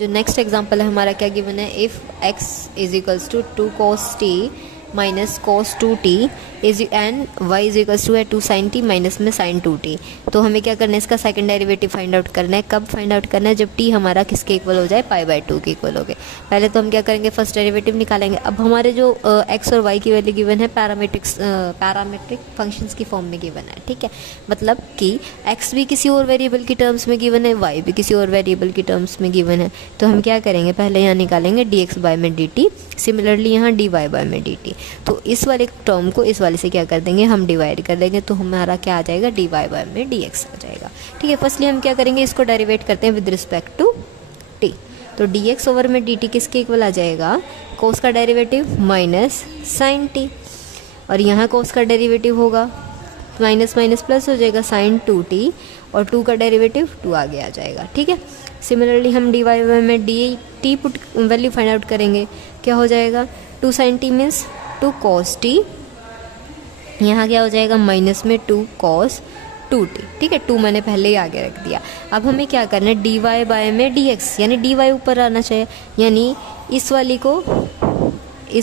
जो next example है हमारा क्या गिवन है, if x is equals to 2 cos t minus cos 2t is and y is equals to है 2 sin t minus में sin 2t। तो हमें क्या करना है, इसका सेकंड डेरिवेटिव फाइंड आउट करना है। कब फाइंड आउट करना है, जब t हमारा किसके इक्वल हो जाए, π/2 के इक्वल हो गए। पहले तो हम क्या करेंगे, फर्स्ट डेरिवेटिव निकालेंगे। अब हमारे जो x और y की वैल्यू गिवन है पैरामीट्रिक फंक्शंस की फॉर्म में गिवन है, ठीक है। मतलब कि x भी किसी और वेरिएबल की टर्म्स में गिवन है, y भी किसी और वेरिएबल की टर्म्स में गिवन है। तो हम क्या करेंगे, पहले यहाँ निकालेंगे dx/dt, सिमिलरली यहाँ dy/dt। तो इस वाले टर्म को इस वाले से क्या कर देंगे, हम डिवाइड कर देंगे, तो हमारा क्या आ जाएगा, dy/dx आ जाएगा, ठीक है। फर्स्टली हम क्या करेंगे, इसको डेरिवेट करते हैं विद रिस्पेक्ट टू t। तो dx/dt किसके इक्वल आ जाएगा, कोस का डेरिवेटिव माइनस साइन t, और यहाँ कोस का डेरिवेटिव होगा माइनस माइनस प्लस हो जाएगा sin 2t, और 2 का डेरिवेटिव 2 आगे आ जाएगा, ठीक है। सिमिलरली हम dy/dt put value find out करेंगे, क्या हो जाएगा, 2 sin t means 2 cos t, यहाँ क्या हो जाएगा माइनस में 2 cos 2t, ठीक है। 2 मैंने पहले ही आगे रख दिया। अब हमें क्या करना है, dy/dx यानी dy ऊपर आना चाहिए, यानी इस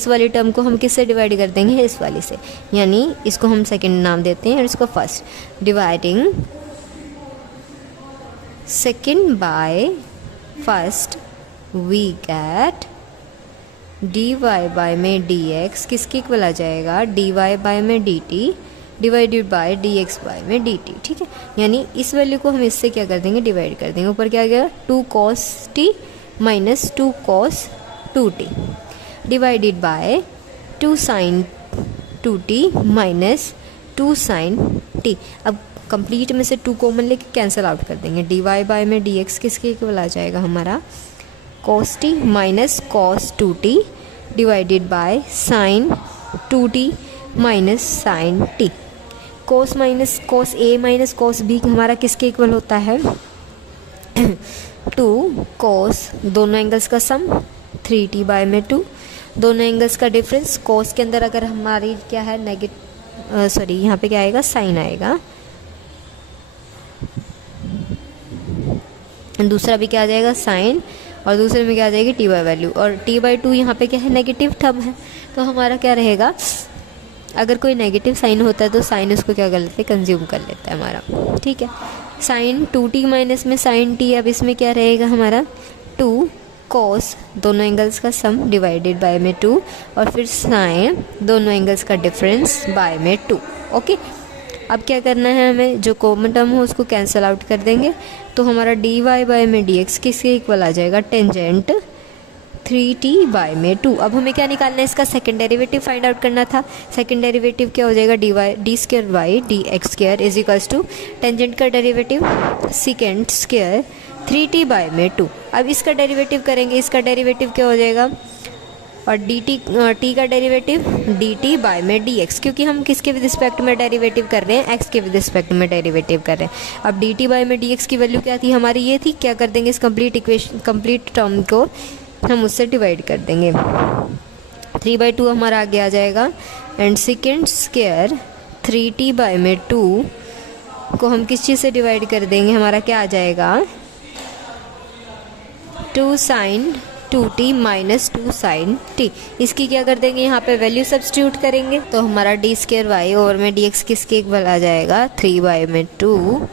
वाली टर्म को हम किससे डिवाइड कर देंगे, इस वाली से, यानी इसको हम सेकंड नाम देते हैं और इसको first. Dividing second by first we get dy/dx किसके इक्वल आ जाएगा, dy/dt डिवाइडेड बाय dx/dt, ठीक है। यानी इस वैल्यू को हम इससे क्या कर देंगे, डिवाइड कर देंगे। ऊपर क्या आ गया, 2 cos t minus 2 cos 2t divided by 2 sin 2t minus 2 sin t। अब कंप्लीट में से 2 कॉमन लेके कैंसिल आउट कर देंगे। dy/dx किसके इक्वल आ जाएगा हमारा, cos t minus cos 2t divided by sin 2t minus sin t। cos minus cos a minus cos b हमारा किसके इक्वल होता है, 2 cos दोनों एंगल्स का सम 3t/2, दोनों एंगल्स का डिफरेंस। cos के अंदर अगर हमारी क्या है यहाँ पे क्या आएगा, साइन आएगा, दूसरा भी क्या आ जाएगा, साइन, और दूसरे में क्या आ जाएगी, t/2 वैल्यू, और t/2 यहाँ पे क्या है, नेगेटिव टर्म है। तो हमारा क्या रहेगा, अगर कोई नेगेटिव साइन होता है तो साइन उसको क्या कर लेते हैं, कंज्यूम कर लेता है हमारा, ठीक है। साइन 2t माइनस में साइन t, अब इसमें क्या रहेगा हमारा, 2 cos दोनों एंगल्स का सम डिवाइडेड बाय में 2, और फिर साइन दोनों एंगल्स का डिफरेंस बाय में 2, ओके। अब क्या करना है, हमें जो कॉमन टर्म हो उसको कैंसिल आउट कर देंगे। तो हमारा dy/dx किसके इक्वल आ जाएगा, टेंजेंट 3t/2। अब हमें क्या निकालना है, इसका सेकंड डेरिवेटिव फाइंड आउट करना था। सेकंड डेरिवेटिव क्या हो जाएगा, d2y/dx² is equals to tangent का डेरिवेटिव सेकंड स्क्वायर 3t/2। अब इसका डेरिवेटिव करेंगे, इसका डेरिवेटिव क्या हो जाएगा, और t का डेरिवेटिव dt/dx, क्योंकि हम किसके विद रिस्पेक्ट में डेरिवेटिव कर रहे हैं, x के विद रिस्पेक्ट में डेरिवेटिव कर रहे हैं। अब dt/dx की वैल्यू क्या थी हमारी, ये थी। क्या कर देंगे, इस कंप्लीट टर्म को हम उससे डिवाइड कर देंगे। 3/2 हमारा आगे आ जाएगा, एंड सेकेंड स्क्वायर 3t/2 को हम किस चीज़ से डिवाइड कर देंगे, हमारा क्या आ जाएगा, 2 sin 2t minus 2 sin t। इसकी क्या कर देंगे, यहाँ पे वैल्यू सब्स्टिट्यूट करेंगे, तो हमारा d² ओवर में dx किसके इक्वल आ जाएगा, 3/2।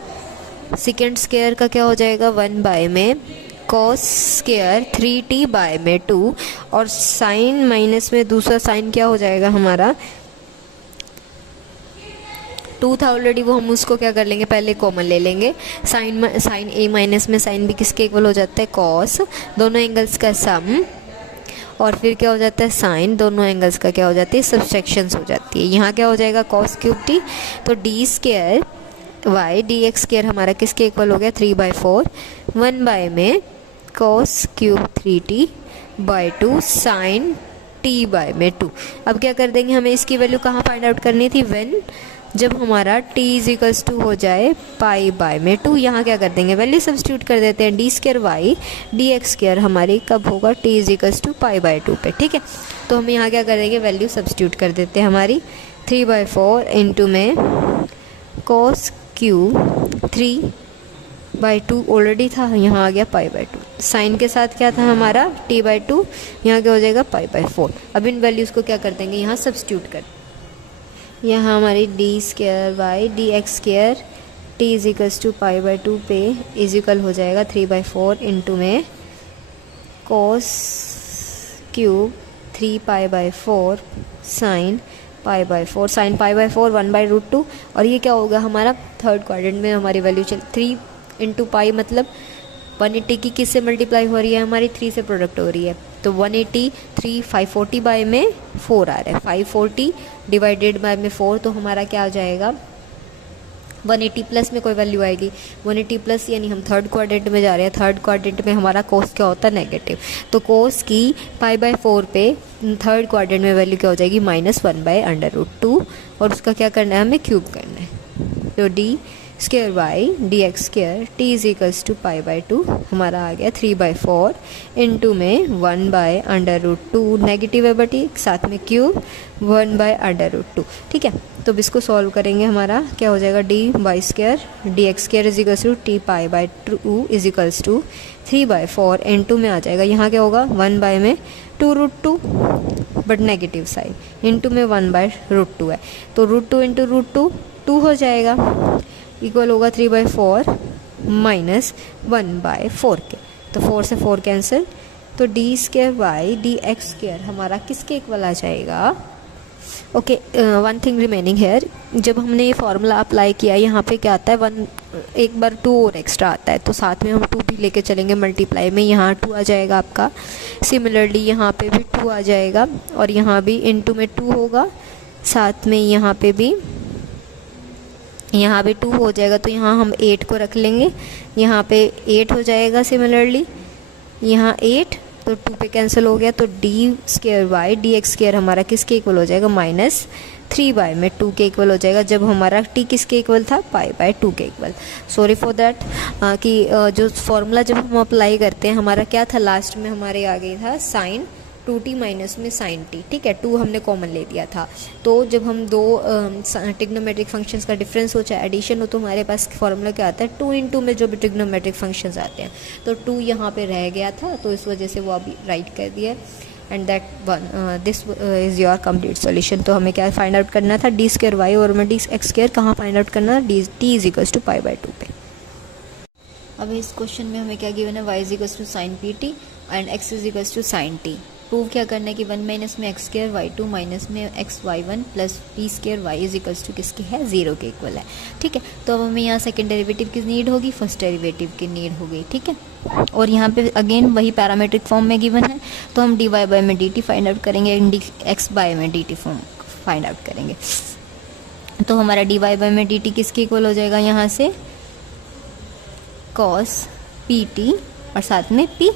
सेकेंड स्क्वायर का क्या हो जाएगा, 1/में cos स्क्वायर 3t/2, और साइन माइनस में दूसरा साइन क्या हो जाएगा हमारा, 2 था ऑलरेडी, वो हम उसको क्या कर लेंगे, पहले कॉमन ले लेंगे। साइन a माइनस में साइन भी किसके इक्वल हो जाता है, cos दोनों एंगल्स का सम, और फिर क्या हो जाता है, साइन दोनों एंगल्स का क्या हो जाती है, सब्सट्रैक्शंस हो जाती है। यहाँ क्या हो जाएगा, cos³ t, तो d² dx² हमारा किसके इक्वल हो गया, 3/4, 1/में cos³ 3t/2 sin t/2। अब क्या कर देंगे, हमें इसकी वैल्यू कहाँ फाइंड आउट करनी थी, व्हेन जब हमारा t = हो जाए π/2। यहाँ क्या कर देंगे, वैल्यू सब्स्टिट्यूट कर देते हैं, d² dx² हमारी कब होगा, t = π/2 पे, ठीक है। तो हम यहाँ क्या कर देंगे, वैल्यू सब्स्टिट्यूट कर देते हैं हमारी, 3/4 इंटू में cos³ 3/2 ऑलरेडी था, यहाँ आ गया π/2 साइन के साथ क्या था हमारा t/2, यहाँ क्या हो जाएगा π/4। अब इन वैल्यूज़ को क्या कर देंगे, यहाँ सब्स्टिट्यूट कर, यहाँ हमारी d² t is equals to π/2 पे इज इक्वल हो जाएगा 3/4 इंटू में cos क्यूब 3π/4 साइन π/4 साइन π/4 1/√2। और ये क्या होगा हमारा थर्ड क्वाड्रेंट में हमारी वैल्यू चल 3 इंटू पाई, मतलब 180 की किससे मल्टीप्लाई हो रही है, हमारी 3 से प्रोडक्ट हो रही है। तो 180 3 540 बाय में 4 आ रहा है, 540 डिवाइडेड बाय में 4, तो हमारा क्या आ जाएगा 180 प्लस में कोई वैल्यू आएगी 180 प्लस, यानी हम थर्ड क्वाड्रेंट में जा रहे हैं। थर्ड क्वाड्रेंट में हमारा कोस क्या होता है नेगेटिव, तो कोस की π/4 पे थर्ड क्वाड्रेंट में वैल्यू क्या हो जाएगी -1/√2, और उसका क्या करना है हमें क्यूब करना है। तो d² dx² t is equals to π/2 हमारा आ गया 3/4 इंटू में 1/√2, नेगेटिव है बटी साथ में क्यूब 1/√2। ठीक है, तो अब इसको सॉल्व करेंगे, हमारा क्या हो जाएगा dy² dx² is equals to t π/2 is equals to 3/4 into में आ जाएगा, यहाँ क्या होगा 1 में 2√2 बट नेगेटिव साइड, इंटू में 1/√2 है, तो √2 इंटू √2 2 हो जाएगा, इक्वल होगा 3/4 माइनस 1/4 के, तो 4 से 4 कैंसिल, तो d² dx² हमारा किसके इक्वल आ जाएगा। Okay, one thing remaining here, जब हमने ये फार्मूला अप्लाई किया यहाँ पे क्या आता है 1, एक बार 2 और एक्स्ट्रा आता है, तो साथ में हम 2 भी लेके चलेंगे मल्टीप्लाई में, यहाँ 2 आ जाएगा आपका, सिमिलरली यहाँ पे भी 2 आ जाएगा, और यहाँ भी इनटू में 2 होगा, साथ में यहाँ पे भी 2 हो जाएगा, तो यहाँ हम 8 को रख लेंगे, यहाँ पे 8 हो जाएगा, सिमिलरली यहाँ 8, तो 2 पे कैंसिल हो गया, तो d² dx² हमारा किसके इक्वल हो जाएगा -3 में 2 के इक्वल हो जाएगा, जब हमारा t किसके इक्वल था π/2 के इक्वल। सॉरी फॉर दैट कि जो फॉर्मूला जब हम अप्लाई करते हैं हमारा क्या था, लास्ट में हमारे आ गई था sin 2t माइनस में sin t। ठीक है, 2 हमने कॉमन ले दिया था, तो जब हम दो ट्रिग्नोमेट्रिक फंक्शंस का डिफरेंस हो चाहे एडिशन हो, तो हमारे पास फॉर्मूला क्या आता है 2 × में जो भी ट्रिग्नोमेट्रिक फंक्शंस आते हैं, तो 2 यहाँ पे रह गया था, तो इस वजह से वो अभी राइट कर दिया, and that one this is your complete solution. तो हमें क्या फाइंड आउट करना था d² और में dx² कहाँ फाइंड आउट करना था, t इज इक्वल्स टू π/2 पे। अब इस क्वेश्चन में हमें क्या गिवन है, y is equals to sin pt and x is equals to sin t। Prove क्या करना है कि 1 माइनस में x² y2 माइनस में xy1 plus p² y is equals to किसके है 0 के इक्वल है। ठीक है, तो अब हमें यहाँ सेकंड डेरिवेटिव की नीड होगी, फर्स्ट डेरिवेटिव की नीड हो गई। ठीक है, और यहाँ पे अगेन वही पैरामीट्रिक फॉर्म में गिवन है, तो हम dy बाय में dt फाइंड आउट करेंगे, x बाय में dt फॉर्म फाइंड आउट करेंगे। तो हमारा dy बाय में dt किसके इक्वल हो जाएगा, यहाँ से cos pt और साथ में p,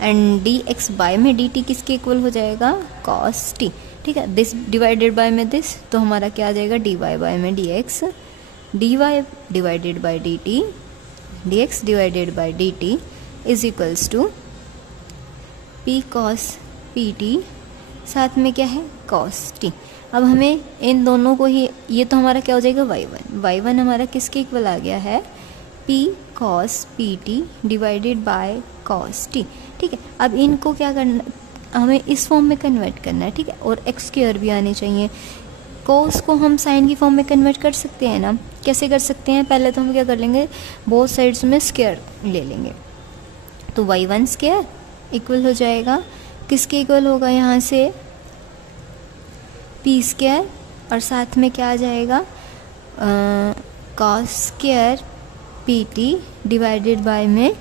एंड dx बाय में dt किसके इक्वल हो जाएगा cos t। ठीक है, दिस डिवाइडेड बाय में दिस, तो हमारा क्या आ जाएगा dy बाय में dx, dy divided by dt, dx divided by dt is equals to p cos pt, साथ में क्या है cos t। अब हमें इन दोनों को ही, ये तो हमारा क्या हो जाएगा y1 हमारा किसके इक्वल आ गया है p cos pt divided by cos t। ठीक है, अब इनको क्या करना, हमें इस फॉर्म में कन्वर्ट करना है। ठीक है, और x² भी आनी चाहिए, cos को हम साइन की फॉर्म में कन्वर्ट कर सकते हैं ना, कैसे कर सकते हैं, पहले तो हम क्या कर लेंगे बोथ साइड्स में स्क्वायर ले लेंगे, तो y1² इक्वल हो जाएगा किसके इक्वल होगा, यहाँ से p² और साथ में क्या आ जाएगा cos² pt डिवाइडेड बाय में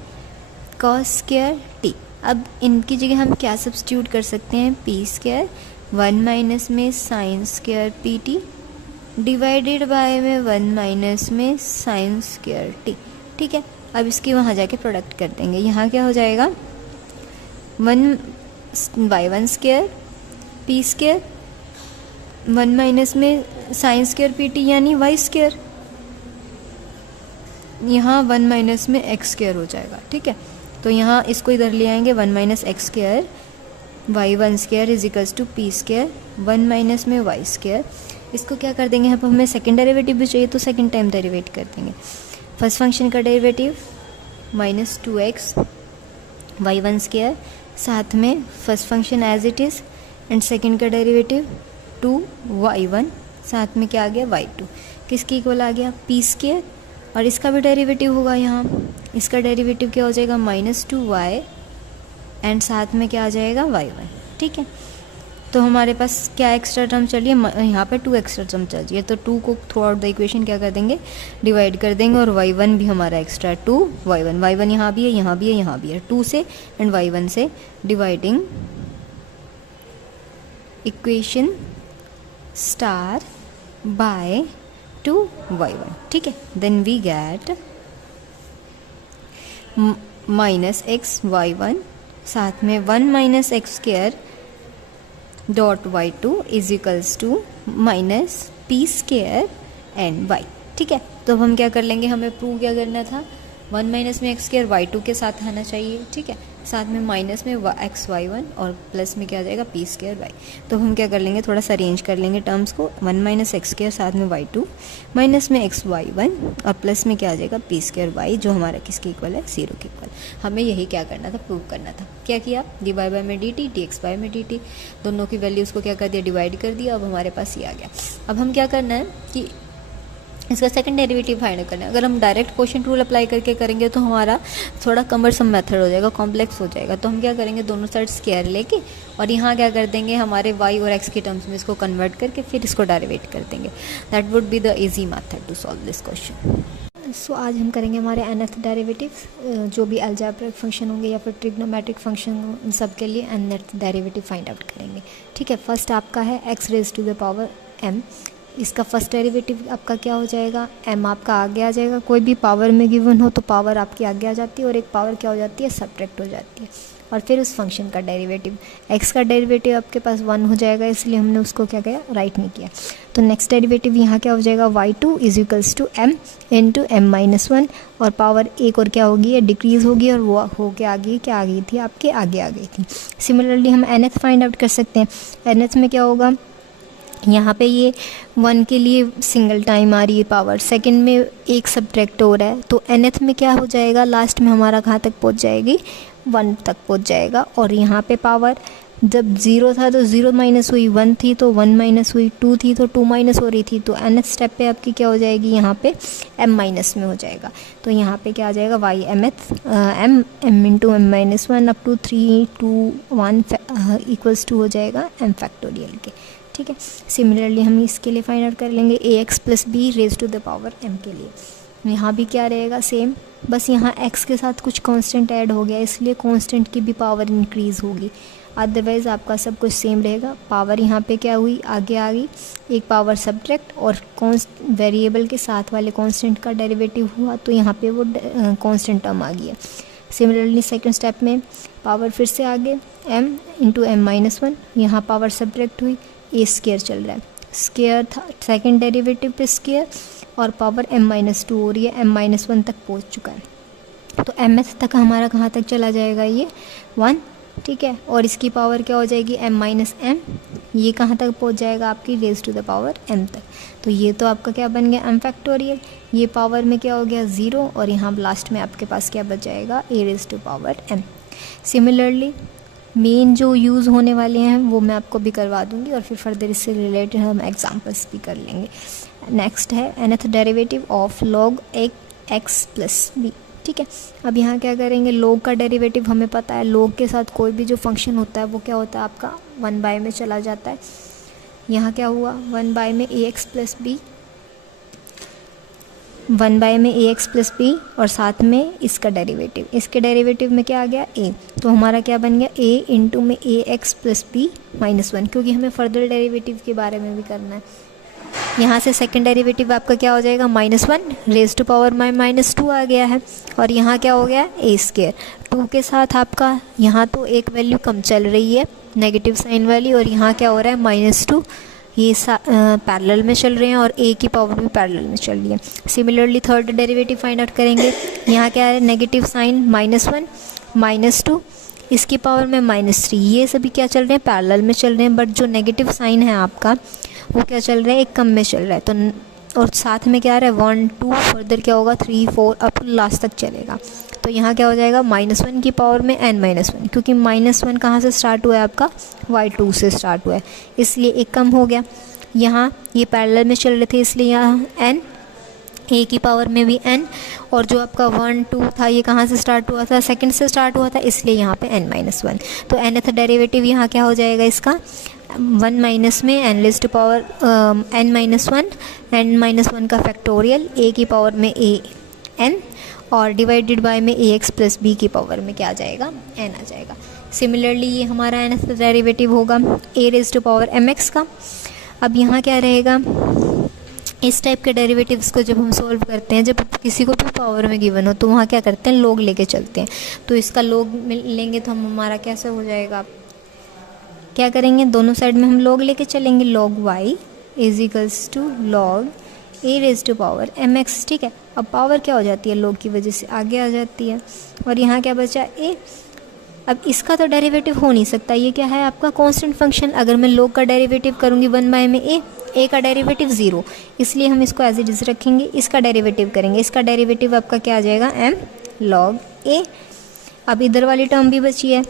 cos² t। अब इनकी जगह हम क्या सब्स्टिट्यूट कर सकते हैं, p² 1 माइनस में sin² pt डिवाइडेड बाय में 1 माइनस में sin² t। ठीक है, अब इसके वहाँ जाके प्रोडक्ट कर देंगे, यहाँ क्या हो जाएगा 1 y1² p² 1 माइनस में sin² pt यानी y², यहाँ 1 माइनस में x² हो जाएगा। ठीक है, तो यहाँ इसको इधर ले आएंगे 1 minus x² y1² is equals to p², 1 minus में y², इसको क्या कर देंगे, अब हमें सेकंड डेरिवेटिव भी चाहिए तो सेकंड टाइम डेरिवेट कर देंगे। फर्स्ट फंक्शन का डेरिवेटिव -2x y1 स्क्वायर, साथ में first function as it is and second का डेरिवेटिव 2y1, साथ में क्या आ गया y2, किसके इक्वल आ गया p स्क्वायर, और इसका भी डेरिवेटिव होगा यहाँ, इसका डेरिवेटिव क्या हो जाएगा -2y एंड साथ में क्या आ जाएगा y1। ठीक है, तो हमारे पास क्या एक्स्ट्रा टर्म चलिए, यहाँ पे 2 एक्स्ट्रा टर्म चाहिए, तो 2 को थ्रू आउट द इक्वेशन क्या कर देंगे, डिवाइड कर देंगे, और y1 भी हमारा एक्स्ट्रा 2y1 यहाँ भी है, यहाँ भी है, यहाँ भी है, 2 से एंड y1 से dividing equation star by 2y1। ठीक है, देन वी गेट -xy1 साथ में 1 - x square dot y2 is equals to -p square and y। ठीक है, तो हम क्या कर लेंगे, हमें प्रूव क्या करना था, 1 माइनस में x स्क्वायर y2 के साथ आना चाहिए। ठीक है, साथ में माइनस में x y1 और प्लस में क्या आ जाएगा p स्क्वायर y। तो हम क्या कर लेंगे, थोड़ा सा अरेंज कर लेंगे टर्म्स को, 1 - x स्क्वायर साथ में y2 माइनस में x y1 और प्लस में क्या आ जाएगा p स्क्वायर y, जो हमारा किसके इक्वल है, 0 के इक्वल। हमें यही क्या करना था, प्रूव करना था। क्या किया, dy बाय में dt, dx बाय में dt, दोनों की वैल्यूज़ को क्या कर दिया, डिवाइड कर दिया। अब हमारे पास ये आ गया। अब हम क्या करना है कि इसका सेकंड डेरिवेटिव फाइंड करना है। अगर हम डायरेक्ट क्वोशिएंट रूल अप्लाई करके करेंगे तो हमारा थोड़ा कमरसम मेथड हो जाएगा, कॉम्प्लेक्स हो जाएगा। तो हम क्या करेंगे, दोनों साइड स्क्वायर लेके और यहाँ क्या कर देंगे, हमारे y और x के टर्म्स में इसको कन्वर्ट करके फिर इसको डेरिवेट कर देंगे। That would be the easy method to solve this question. So आज हम करेंगे हमारे nth डेरिवेटिव, जो भी अलजेब्रिक फंक्शन होंगे या फिर ट्रिग्नोमेट्रिक फंक्शन हो, इन सब के लिए nth डेरिवेटिव फाइंड आउट करेंगे। ठीक है, फर्स्ट आपका है x raise to the power m। इसका फर्स्ट डेरिवेटिव आपका क्या हो जाएगा, m आपका आगे आ जाएगा। कोई भी पावर में गिवन हो तो पावर आपकी आगे आ जाती है और एक पावर क्या हो जाती है, सब्ट्रैक्ट हो जाती है। और फिर उस फंक्शन का डेरिवेटिव, x का डेरिवेटिव आपके पास 1 हो जाएगा, इसलिए हमने उसको क्या किया, राइट नहीं किया। तो नेक्स्ट डेरिवेटिव यहाँ क्या हो जाएगा, y2 is equals to m into m-1, और पावर एक और क्या होगी, डिक्रीज़ होगी और वो हो के आगे क्या आ गई थी, आपके आगे आ गई थी। सिमिलरली हम nth फाइंड आउट कर सकते हैं। nth में क्या होगा, यहाँ पे ये 1 के लिए सिंगल टाइम आ रही है पावर, सेकंड में एक सब्ट्रैक्ट हो रहा है, तो nth में क्या हो जाएगा, लास्ट में हमारा कहाँ तक पहुँच जाएगी, 1 तक पहुँच जाएगा। और यहाँ पे पावर जब 0 था तो 0 माइनस हुई, 1 थी तो 1 माइनस हुई, 2 थी तो 2 माइनस हो रही थी। तो nth स्टेप पे आपकी क्या हो जाएगी, यहाँ पे m माइनस में हो जाएगा। तो यहाँ पे क्या आ जाएगा, y m into m-1 up to 3 2 1 equals to हो जाएगा m फैक्टोरियल के। ठीक है, सिमिलरली हम इसके लिए फाइंड आउट कर लेंगे ax plus b raise to the power m के लिए। यहाँ भी क्या रहेगा, सेम, बस यहाँ x के साथ कुछ कांस्टेंट ऐड हो गया, इसलिए कांस्टेंट की भी पावर इंक्रीज़ होगी, अदरवाइज़ आपका सब कुछ सेम रहेगा। पावर यहाँ पे क्या हुई, आगे आ गई, एक पावर सब्ट्रैक्ट और वेरिएबल के साथ वाले कांस्टेंट का डेरिवेटिव हुआ, तो यहाँ पे वो कांस्टेंट टर्म आ गया। सिमिलरली सेकंड स्टेप में पावर फिर से आगे m इंटू m-1, यहाँ पावर सब्ट्रैक्ट हुई, ए स्क्वायर चल रहा है, स्क्वायर था सेकंड डेरिवेटिव पे स्क्वायर, और पावर m-2 हो रही है, m-1 तक पहुंच चुका है। तो mth तक हमारा कहाँ तक चला जाएगा, ये 1। ठीक है, और इसकी पावर क्या हो जाएगी, m-m, ये कहाँ तक पहुंच जाएगा, आपकी raise to the power m तक। तो ये तो आपका क्या बन गया, m फैक्टोरियल, ये पावर में क्या हो गया 0, और यहाँ लास्ट में आपके पास क्या बच जाएगा, a raise to power m। Similarly main जो यूज़ होने वाले हैं वो मैं आपको भी करवा दूंगी, और फिर फर्दर इससे रिलेटेड हम एग्जांपल्स भी कर लेंगे। नेक्स्ट है nth derivative of log x plus b. ठीक है, अब यहाँ क्या करेंगे, log का डेरिवेटिव हमें पता है, log के साथ कोई भी जो फंक्शन होता है वो क्या होता है, आपका 1 बाय में चला जाता है। यहाँ क्या हुआ, 1 बाय में ax प्लस बी, 1 बाय में ax प्लस बी, और साथ में इसका डेरिवेटिव, इसके डेरिवेटिव में क्या आ गया, a। तो हमारा क्या बन गया, a इंटू में ax प्लस बी -1, क्योंकि हमें फर्दर डेरिवेटिव के बारे में भी करना है। यहाँ से सेकंड डेरिवेटिव आपका क्या हो जाएगा, -1 रेज टू पावर -2 आ गया है, और यहाँ क्या हो गया, a स्क्वायर 2 के साथ आपका यहाँ तो एक वैल्यू कम चल रही है, नेगेटिव साइन वाली, और यहाँ क्या हो रहा है -2, ये पैरेलल में चल रहे हैं, और a की पावर भी पैरेलल में चल रही है। Similarly third derivative find out करेंगे, यहाँ क्या है, नेगेटिव साइन -1 -2, इसकी पावर में -3, ये सभी क्या चल रहे हैं, पैरेलल में चल रहे हैं, बट जो नेगेटिव साइन है आपका वो क्या चल रहा है, एक कम में चल रहा है। तो और साथ में क्या आ रहा है, 1 2, फर्दर क्या होगा 3 4 अप लास्ट तक चलेगा। तो यहाँ क्या हो जाएगा -1 की पावर में n-1, क्योंकि -1 कहाँ से स्टार्ट हुआ है आपका y2 से स्टार्ट हुआ है, इसलिए एक कम हो गया। यहाँ ये पैरेलल में चल रहे थे इसलिए यहाँ n, a की पावर में भी n, और जो आपका 1 2 था ये कहाँ से स्टार्ट हुआ था, सेकंड से स्टार्ट हुआ था, इसलिए यहाँ पे n-1। तो nth डेरिवेटिव यहाँ क्या हो जाएगा इसका 1 माइनस में n rays to power n-1 का फैक्टोरियल a की पावर में a n और डिवाइडेड बाय में ax प्लस b की पावर में क्या आ जाएगा n आ जाएगा। सिमिलरली ये हमारा nth डेरिवेटिव होगा a raise to power mx का। अब यहाँ क्या रहेगा, इस टाइप के डेरिवेटिव्स को जब हम सॉल्व करते हैं, जब किसी को भी पावर में गिवन हो तो वहाँ क्या करते हैं लोग लेके चलते हैं। तो इसका लोग लेंगे तो हम हमारा कैसे हो जाएगा, क्या करेंगे दोनों साइड में हम लोग लेके चलेंगे, log y is equals to log a raise to power mx। ठीक है, अब पावर क्या हो जाती है लोग की वजह से आगे आ जाती है, और यहाँ क्या बचा a। अब इसका तो डेरिवेटिव हो नहीं सकता, ये क्या है आपका कांस्टेंट फंक्शन। अगर मैं लोग का डेरिवेटिव करूँगी 1 बाय में a का डेरिवेटिव 0, इसलिए हम इसको एज इट इज़ रखेंगे। इसका डेरिवेटिव करेंगे, इसका डेरिवेटिव आपका क्या आ जाएगा m log a। अब इधर वाली टर्म भी बची है,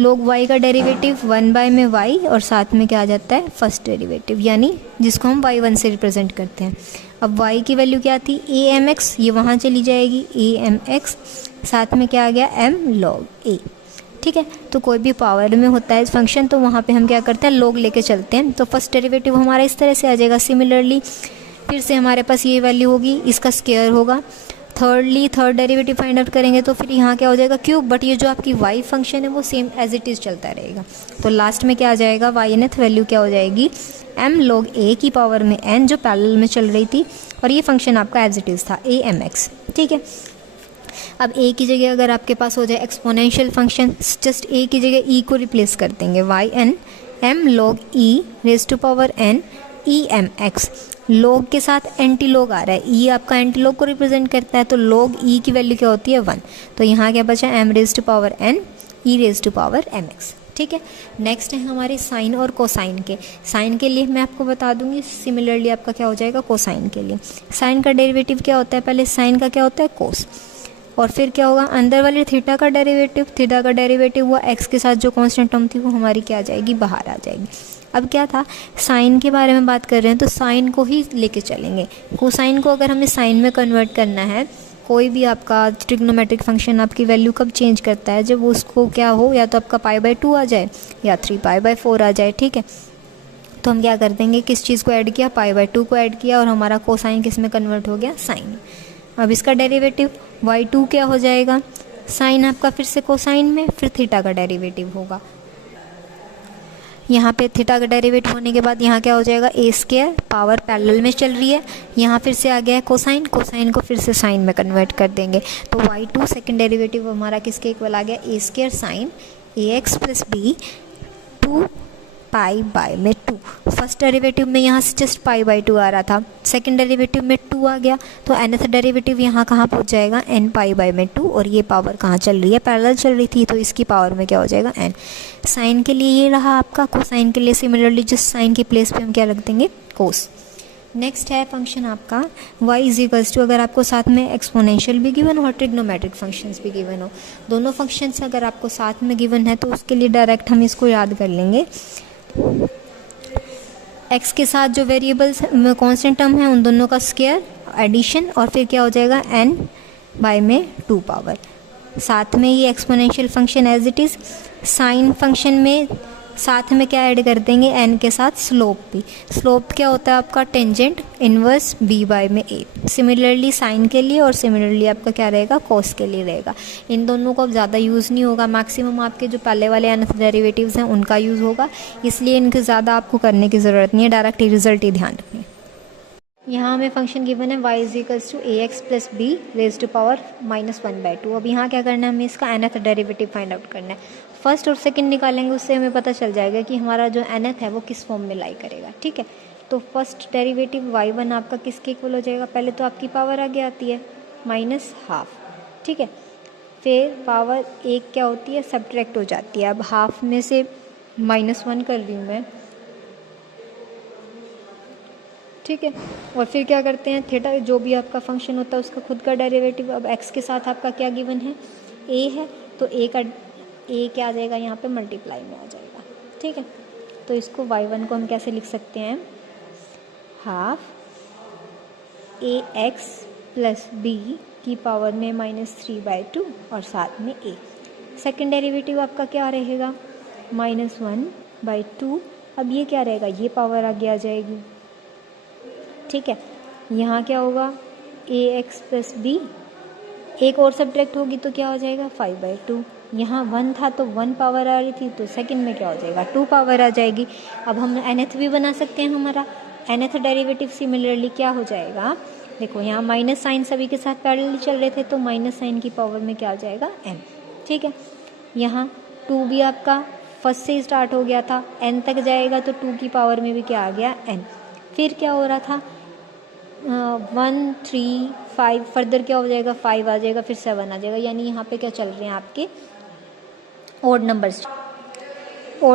log y का डेरिवेटिव 1 बाय में y और साथ में क्या आ जाता है फर्स्ट डेरिवेटिव, यानी जिसको हम y1 से रिप्रेजेंट करते हैं। अब y की वैल्यू क्या थी amx, ये वहाँ चली जाएगी amx, साथ में क्या आ गया m log a। ठीक है, तो कोई भी पावर में होता है फंक्शन तो वहाँ पे हम क्या करते हैं लोग लेके चलते हैं, तो फर्स्ट डेरिवेटिव हमारा इस तरह से आ जाएगा। सिमिलरली फिर से हमारे पास ये वैल्यू होगी, इसका स्क्वायर होगा। थर्ड डेरिवेटिव फाइंड आउट करेंगे तो फिर यहाँ क्या हो जाएगा क्यूब, बट ये जो आपकी y फंक्शन है वो सेम एज इट इज़ चलता रहेगा। तो लास्ट में क्या आ जाएगा y वैल्यू क्या हो जाएगी m log a की पावर में n, जो पैरेलल में चल रही थी, और ये फंक्शन आपका एज इट इज़ था amx। ठीक है, अब a की जगह अगर आपके पास हो जाए एक्सपोनेंशियल फंक्शन, जस्ट a की जगह e को रिप्लेस कर देंगे, yn m log e raise to power n e mx। log के साथ एंटी लॉग आ रहा है, e आपका एंटी लॉग को रिप्रेजेंट करता है, तो log e की वैल्यू क्या होती है 1। तो यहाँ क्या बचा m raise to power n e raise to power mx। ठीक है, नेक्स्ट है हमारे साइन और कोसाइन के। साइन के लिए मैं आपको बता दूंगी, सिमिलरली आपका क्या हो जाएगा कोसाइन के लिए। साइन का डेरिवेटिव क्या होता है, पहले साइन का क्या होता है कोस, और फिर क्या होगा अंदर वाले थीटा का डेरिवेटिव हुआ एक्स के साथ जो कांस्टेंट टर्म थी वो हमारी क्या आ जाएगी बाहर आ जाएगी। अब क्या था साइन के बारे में बात कर रहे हैं, तो साइन को ही लेके चलेंगे। कोसाइन को अगर हमें साइन में कन्वर्ट करना है, कोई भी आपका ट्रिग्नोमेट्रिक फंक्शन आपकी वैल्यू कब चेंज करता है, जब उसको क्या हो या तो आपका π/2 आ जाए या 3π/4 आ जाए। ठीक है, तो हम क्या कर देंगे, किस चीज़ को ऐड किया, π/2 को ऐड किया, और हमारा कोसाइन किस में कन्वर्ट हो गया साइन। अब इसका डेरिवेटिव y2 क्या हो जाएगा, साइन आपका फिर से कोसाइन में, फिर थीटा का डेरिवेटिव होगा। यहाँ पे थीटा का डेरिवेटिव होने के बाद यहाँ क्या हो जाएगा a², पावर पैरेलल में चल रही है, यहाँ फिर से आ गया है कोसाइन, कोसाइन को फिर से साइन में कन्वर्ट कर देंगे। तो y2 सेकंड डेरिवेटिव हमारा किसके इक्वल आ गया, a² sine ax plus b 2π/2। First derivative में यहाँ से जस्ट π/2 आ रहा था, सेकंड डेरिवेटिव में 2 आ गया, तो nth डेरिवेटिव यहाँ कहाँ पहुँच जाएगा n π/2, और ये पावर कहाँ चल रही है पैरेलल चल रही थी, तो इसकी पावर में क्या हो जाएगा n। साइन के लिए ये रहा आपका, कोसाइन के लिए सिमिलरली जस्ट साइन की प्लेस पे हम क्या रख देंगे कोस। नेक्स्ट है फंक्शन आपका y इज इक्वल्स टू, अगर आपको साथ में एक्सपोनेंशियल भी गिवन हो और ट्रिग्नोमेट्रिक फंक्शंस भी गिवन हो, दोनों फंक्शंस अगर आपको साथ में गिवन है तो उसके लिए डायरेक्ट हम इसको याद कर लेंगे। x के साथ जो वेरिएबल्स कांस्टेंट टर्म है उन दोनों का स्क्वायर एडिशन, और फिर क्या हो जाएगा n/2 पावर, साथ में ये exponential function as it is. Sine function में साथ में क्या ऐड कर देंगे n के साथ स्लोप भी। स्लोप क्या होता है आपका tangent inverse b/a। Similarly sign के लिए और सिमिलरली आपका क्या रहेगा कॉस के लिए रहेगा। इन दोनों को अब ज़्यादा यूज़ नहीं होगा, मैक्सिमम आपके जो पहले वाले nth डेरिवेटिव्स हैं उनका यूज़ होगा, इसलिए इनके ज़्यादा आपको करने की ज़रूरत नहीं है, डायरेक्ट रिजल्ट ही ध्यान रखें। यहाँ हमें फंक्शन गिवन है y is equals to ax plus b raise to power -1/2। अब यहाँ क्या करना है, हमें इसका nth डेरिवेटिव फाइंड आउट करना है। फर्स्ट और सेकंड निकालेंगे, उससे हमें पता चल जाएगा कि हमारा जो nth है वो किस फॉर्म में लाई करेगा। ठीक है, तो फर्स्ट डेरिवेटिव y1 आपका किसके इक्वल हो जाएगा, पहले तो आपकी पावर आगे आती है -12। ठीक है, फिर पावर एक क्या होती है सब्ट्रैक्ट हो जाती है। अब हाफ में से -1 कर रही हूँ मैं, ठीक है। और फिर क्या करते हैं, थीटा जो भी आपका फंक्शन होता है उसका खुद का डेरिवेटिव। अब x के साथ आपका क्या गिवन है, a है, तो a क्या आ जाएगा यहाँ पे मल्टीप्लाई में आ जाएगा। ठीक है, तो इसको y1 को हम कैसे लिख सकते हैं, हाफ ax प्लस b की पावर में -3/2 और साथ में a। सेकेंड डेरिवेटिव आपका क्या रहेगा, -1/2। अब ये क्या रहेगा, ये पावर आगे आ जाएगी। ठीक है, यहाँ क्या होगा, ax प्लस b, एक और सब्ट्रैक्ट होगी तो क्या हो जाएगा 5/2। यहाँ 1 था तो 1 पावर आ रही थी, तो सेकंड में क्या हो जाएगा 2 पावर आ जाएगी। अब हम nth भी बना सकते हैं, हमारा nth डेरिवेटिव सिमिलरली क्या हो जाएगा, देखो यहाँ माइनस साइन सभी के साथ पैरेलल चल रहे थे, तो माइनस साइन की पावर में क्या आ जाएगा n। ठीक है, यहाँ 2 भी आपका फर्स्ट से ही स्टार्ट हो गया था, n तक जाएगा तो 2 की पावर में भी क्या आ गया n। फिर क्या हो रहा था 1 3 5, फर्दर क्या हो जाएगा 5 आ जाएगा, फिर 7 आ जाएगा, यानी यहाँ पे क्या चल रहे हैं आपके ओड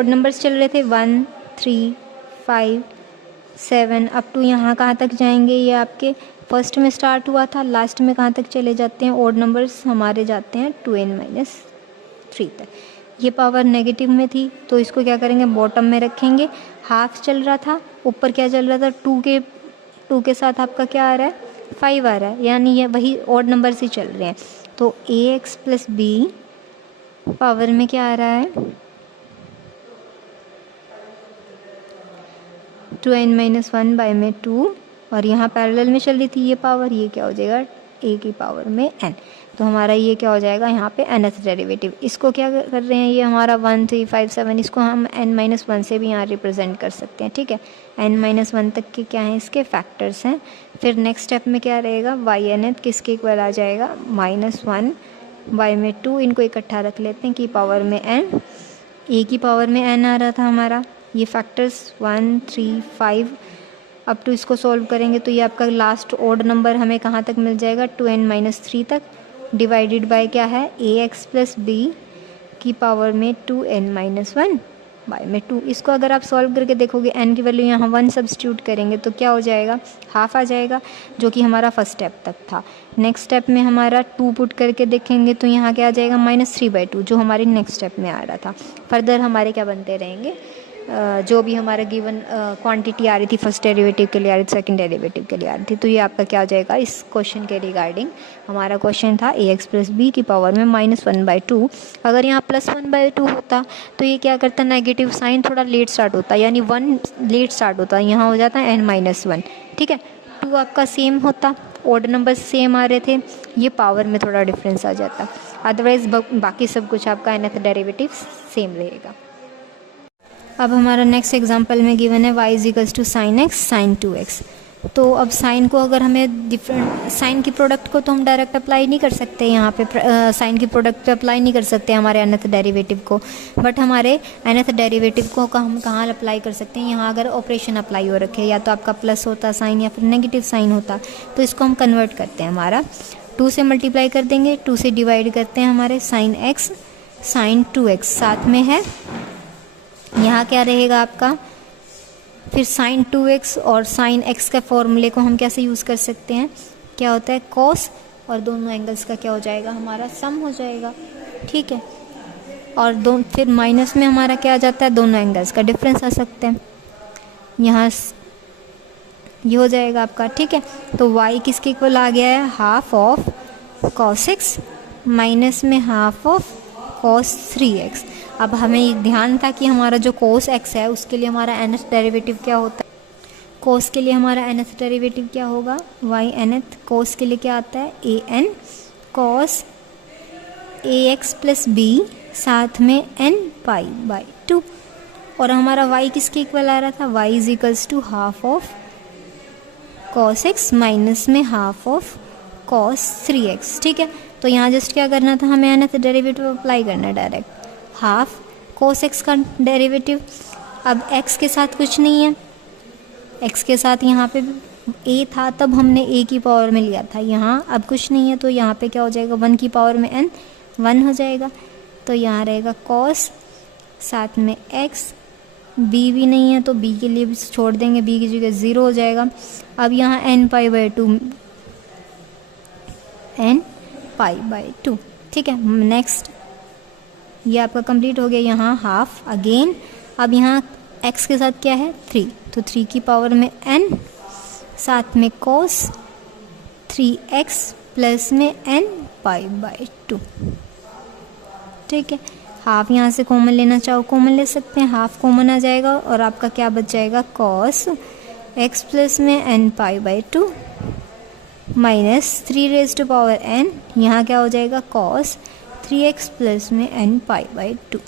नंबर्स चल रहे थे 1 3 5 7 अप टू यहाँ कहाँ तक जाएंगे, ये आपके फर्स्ट में स्टार्ट हुआ था, लास्ट में कहाँ तक चले जाते हैं, ओड नंबर्स हमारे जाते हैं 2n-3 तक। ये पावर नेगेटिव में थी तो इसको क्या करेंगे, बॉटम में रखेंगे। हाफ चल रहा था, ऊपर क्या चल रहा था, 2 के साथ आपका क्या आ रहा है 5 आ रहा है, यानी ये वही ओड नंबर्स ही चल रहे हैं। तो ax प्लस b पावर में क्या आ रहा है 2n-1 बाय में 2, और यहाँ पैरेलल में चल रही थी ये पावर, ये क्या हो जाएगा a की पावर में n। तो हमारा ये क्या हो जाएगा यहाँ पे nth डेरिवेटिव। इसको क्या कर रहे हैं, ये हमारा 1 3 5 7, इसको हम n-1 से भी यहाँ रिप्रेजेंट कर सकते हैं। ठीक है, n-1 तक के क्या हैं, इसके फैक्टर्स हैं। फिर नेक्स्ट स्टेप में क्या रहेगा, y किसके इक्वल आ जाएगा -1 बाय में 2, इनको इकट्ठा रख लेते हैं की पावर में n, a की पावर में n आ रहा था हमारा। ये फैक्टर्स 1 3 5 अब टू इसको सॉल्व करेंगे तो ये आपका लास्ट ओड नंबर हमें कहाँ तक मिल जाएगा 2n-3 तक, डिवाइडेड बाय क्या है ax प्लस b की पावर में 2n-1 बाय में 2। इसको अगर आप सॉल्व करके देखोगे n की वैल्यू यहाँ 1 सब्स्टिट्यूट करेंगे तो क्या हो जाएगा, हाफ आ जाएगा, जो कि हमारा फर्स्ट स्टेप तक था। नेक्स्ट स्टेप में हमारा 2 पुट करके देखेंगे तो यहाँ क्या आ जाएगा -3/2, जो हमारे नेक्स्ट स्टेप में आ रहा था। फर्दर हमारे क्या बनते रहेंगे, जो भी हमारा गिवन क्वांटिटी आ रही थी, फर्स्ट डेरिवेटिव के लिए आ रही थी, सेकंड डेरिवेटिव के लिए आ रही थी, तो ये आपका क्या हो जाएगा, इस क्वेश्चन के रिगार्डिंग हमारा क्वेश्चन था ax प्लस b की पावर में -1/2। अगर यहाँ +1/2 होता तो ये क्या करता, नेगेटिव साइन थोड़ा लेट स्टार्ट होता, यानी 1 लेट स्टार्ट होता, यहाँ हो जाता है n-1। ठीक है, 2 आपका सेम होता, ऑड नंबर सेम आ रहे थे, ये पावर में थोड़ा डिफरेंस आ जाता, अदरवाइज बाकी सब कुछ आपका nth डेरिवेटिव सेम रहेगा। अब हमारा नेक्स्ट एग्जांपल में गिवन है y = sin x sin 2x। तो अब साइन को अगर हमें डिफरेंट, साइन की प्रोडक्ट को तो हम डायरेक्ट अप्लाई नहीं कर सकते, यहाँ पे साइन की प्रोडक्ट पे अप्लाई नहीं कर सकते हमारे nth डेरिवेटिव को, बट हमारे nth डेरिवेटिव को हम कहाँ अप्लाई कर सकते हैं, यहाँ अगर ऑपरेशन अप्लाई हो रखे, या तो आपका प्लस होता साइन या फिर नेगेटिव साइन होता, तो इसको हम कन्वर्ट करते हैं। हमारा 2 से मल्टीप्लाई कर देंगे, 2 से डिवाइड करते हैं, हमारे sin x sin 2x साथ में है, यहाँ क्या रहेगा आपका, फिर sin 2x और sin x का फॉर्मूले को हम कैसे यूज़ कर सकते हैं, क्या होता है cos, और दोनों एंगल्स का क्या हो जाएगा, हमारा सम हो जाएगा। ठीक है, और फिर माइनस में हमारा क्या आ जाता है, दोनों एंगल्स का डिफरेंस आ सकते हैं, यहाँ ये हो जाएगा आपका। ठीक है, तो y किसके इक्वल आ गया है, half of cos x minus में हाफ ऑफ cos 3x। अब हमें ध्यान था कि हमारा जो cos x है उसके लिए हमारा nth डेरिवेटिव क्या होता है, cos के लिए हमारा nth डेरिवेटिव क्या होगा, y nth, cos के लिए क्या आता है an cos ax plus b साथ में n पाई बाई 2, और हमारा y किसके इक्वल आ रहा था, y = half of cos x minus में हाफ ऑफ cos 3x। ठीक है, तो यहाँ जस्ट क्या करना था, हमें nth डेरिवेटिव अप्लाई करना है डायरेक्ट, हाफ cos x का डेरिवेटिव। अब x के साथ कुछ नहीं है, x के साथ यहाँ पे a था तब हमने a की पावर में लिया था, यहाँ अब कुछ नहीं है तो यहाँ पे क्या हो जाएगा, 1 की पावर में n 1 हो जाएगा, तो यहाँ रहेगा cos साथ में x बी भी नहीं है तो बी के लिए भी छोड़ देंगे, बी की जगह 0 हो जाएगा। अब यहाँ n π/2 n π/2, ठीक है। नेक्स्ट ये आपका कंप्लीट हो गया। यहाँ हाफ अगेन, अब यहाँ x के साथ क्या है 3, तो 3 की पावर में n, साथ में cos 3x प्लस में n π/2, ठीक है। हाफ यहाँ से कॉमन लेना चाहो कॉमन ले सकते हैं, हाफ कॉमन आ जाएगा और आपका क्या बच जाएगा cos x प्लस में n π/2 माइनस 3n, यहाँ क्या हो जाएगा cos 3x प्लस में n π/2,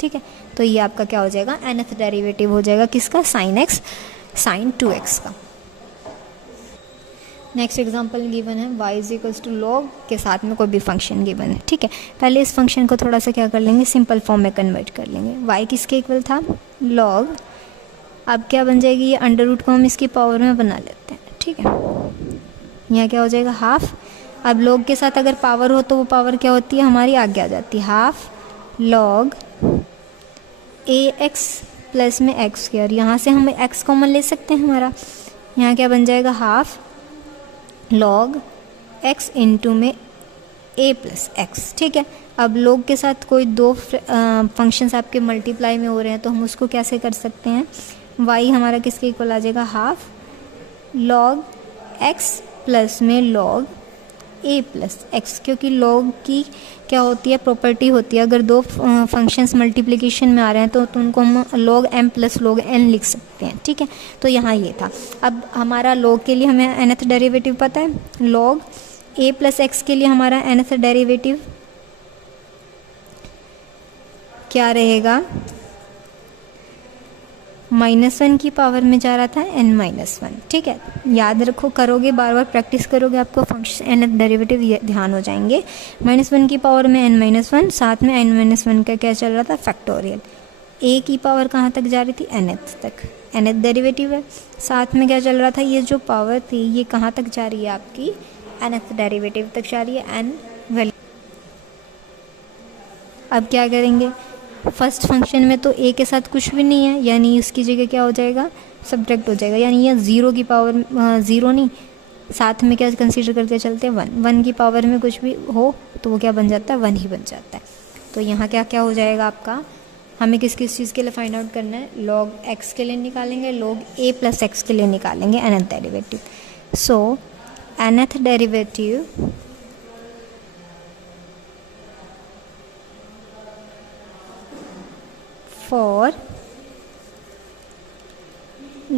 ठीक है। तो ये आपका क्या हो जाएगा nth डेरिवेटिव हो जाएगा किसका, sin x sin 2x का। नेक्स्ट एग्जांपल गिवन है y is equals to log के साथ में कोई भी फंक्शन गिवन है, ठीक है। पहले इस फंक्शन को थोड़ा सा क्या कर लेंगे, सिंपल फॉर्म में कन्वर्ट कर लेंगे। y किसके इक्वल था, लॉग, अब क्या बन जाएगी ये अंडर रूट को हम इसकी पावर में बना लेते हैं, ठीक है। यहाँ क्या हो जाएगा हाफ, अब लॉग के साथ अगर पावर हो तो वो पावर क्या होती है हमारी आगे आ जाती है, हाफ लॉग ax प्लस में एक्स स्क्वायर, यहाँ से हम x कॉमन ले सकते हैं हमारा, यहाँ क्या बन जाएगा हाफ लॉग x इंटू में a प्लस एक्स, ठीक है। अब लॉग के साथ कोई दो फंक्शंस आपके मल्टीप्लाई में हो रहे हैं तो हम उसको कैसे कर सकते हैं, y हमारा किसके इक्वल आ जाएगा हाफ लॉग x प्लस में लॉग a प्लस एक्स, क्योंकि लॉग की क्या होती है प्रॉपर्टी होती है, अगर दो फंक्शंस मल्टीप्लिकेशन में आ रहे हैं तो उनको हम log m plus log n लिख सकते हैं, ठीक है। तो यहाँ ये था। अब हमारा log के लिए हमें nth डेरिवेटिव पता है, log a प्लस एक्स के लिए हमारा nth डेरिवेटिव क्या रहेगा, -1 की पावर में जा रहा था n-1, ठीक है। याद रखो, करोगे बार बार प्रैक्टिस करोगे आपको फंक्शन nth डेरिवेटिव ध्यान हो जाएंगे। -1 की पावर में n-1, साथ में n-1 का क्या चल रहा था फैक्टोरियल, a की पावर कहाँ तक जा रही थी nth तक, nth डेरिवेटिव है, साथ में क्या चल रहा था ये जो पावर थी ये कहाँ तक जा रही है आपकी nth डेरिवेटिव तक जा रही है n वैल्यू। अब क्या करेंगे, फर्स्ट फंक्शन में तो a के साथ कुछ भी नहीं है, यानी उसकी जगह क्या हो जाएगा सब्ट्रैक्ट हो जाएगा, यानी ये 0 की पावर 0 नहीं, साथ में क्या कंसीडर करके चलते हैं 1 की पावर में कुछ भी हो तो वो क्या बन जाता है 1 ही बन जाता है। तो यहाँ क्या क्या हो जाएगा आपका, हमें किस किस चीज़ के लिए फाइंड आउट करना है, log x के लिए निकालेंगे, log a प्लस एक्स के लिए निकालेंगे nth derivative. So nth derivative for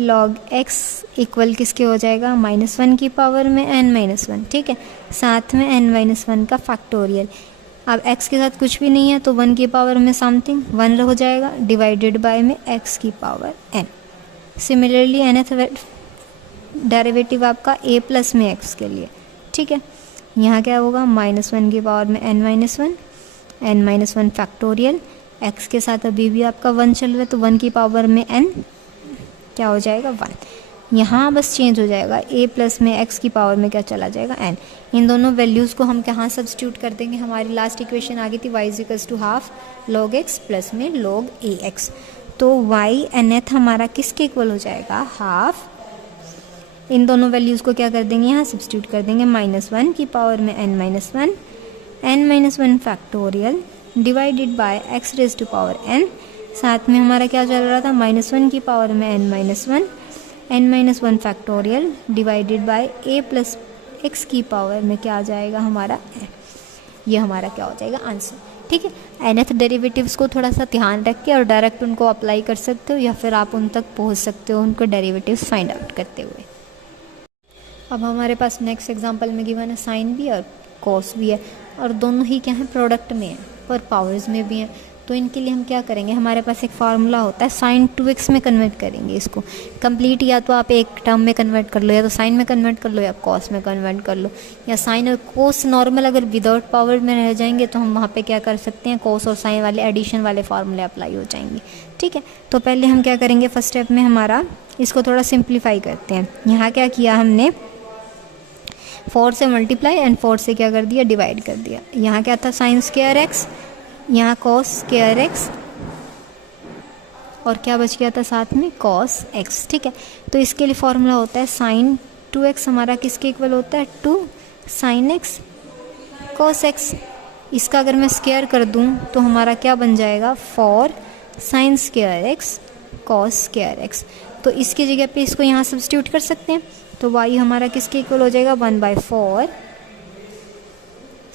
log x equal किसके हो जाएगा -1 की पावर में n-1, ठीक है, साथ में n-1 का फैक्टोरियल। अब x के साथ कुछ भी नहीं है तो 1 की पावर में समथिंग 1 हो जाएगा, डिवाइडेड बाय में x की power n। Similarly nth derivative आपका a प्लस में x के लिए, ठीक है। यहाँ क्या होगा -1 की पावर में n-1 फैक्टोरियल, x के साथ अभी भी आपका 1 चल रहा है तो 1 की पावर में n क्या हो जाएगा 1। यहाँ बस चेंज हो जाएगा, a प्लस में x की पावर में क्या चला जाएगा n। इन दोनों वैल्यूज़ को हम कहाँ सब्स्टिट्यूट कर देंगे, हमारी लास्ट इक्वेशन आ गई थी y is equals to half log x plus में log ax। तो y nth हमारा किसके इक्वल हो जाएगा हाफ, इन दोनों वैल्यूज़ को क्या कर देंगे यहाँ सब्स्टिट्यूट कर देंगे, -1 की पावर में n-1 factorial divided by x raise to power n, साथ में हमारा क्या चल रहा था -1 की पावर में n-1 factorial divided bye a plus x की पावर में क्या आ जाएगा हमारा n। ये हमारा क्या हो जाएगा आंसर, ठीक है। nth डेरिवेटिव्स को थोड़ा सा ध्यान रख के और डायरेक्ट उनको अप्लाई कर सकते हो या फिर आप उन तक पहुंच सकते हो उनको डेरिवेटिव्स फाइंड आउट करते हुए। अब हमारे पास नेक्स्ट एग्जांपल में गिवन है साइन भी और कॉस भी है और दोनों ही क्या है प्रोडक्ट में है पर पावर्स में भी हैं। तो इनके लिए हम क्या करेंगे, हमारे पास एक फार्मूला होता है साइन 2x में कन्वर्ट करेंगे इसको कंप्लीट, या तो आप एक टर्म में कन्वर्ट कर लो या तो साइन में कन्वर्ट कर लो या कॉस में कन्वर्ट कर लो, या साइन और कोस नॉर्मल अगर विदाउट पावर में रह जाएंगे तो हम वहाँ पे क्या कर सकते हैं कोस और साइन वाले एडिशन वाले फार्मूले अप्लाई हो जाएंगे, ठीक है। तो पहले हम क्या करेंगे फर्स्ट स्टेप में हमारा इसको थोड़ा सिंप्लीफाई करते हैं। यहाँ क्या किया हमने 4 से मल्टीप्लाई एंड 4 से क्या कर दिया डिवाइड कर दिया। यहाँ क्या था साइन स्क्वायर एक्स, यहाँ कॉस स्क्वायर एक्स और क्या बच गया था साथ में cos x। ठीक है, तो इसके लिए फॉर्मूला होता है sin 2x हमारा किसके इक्वल होता है 2 sin x cos x। इसका अगर मैं स्क्वायर कर दूं तो हमारा क्या बन जाएगा 4 sin square x cos square x। तो इसकी जगह पे इसको यहाँ सब्स्टिट्यूट कर सकते हैं, तो y हमारा किसके इक्वल हो जाएगा 1/4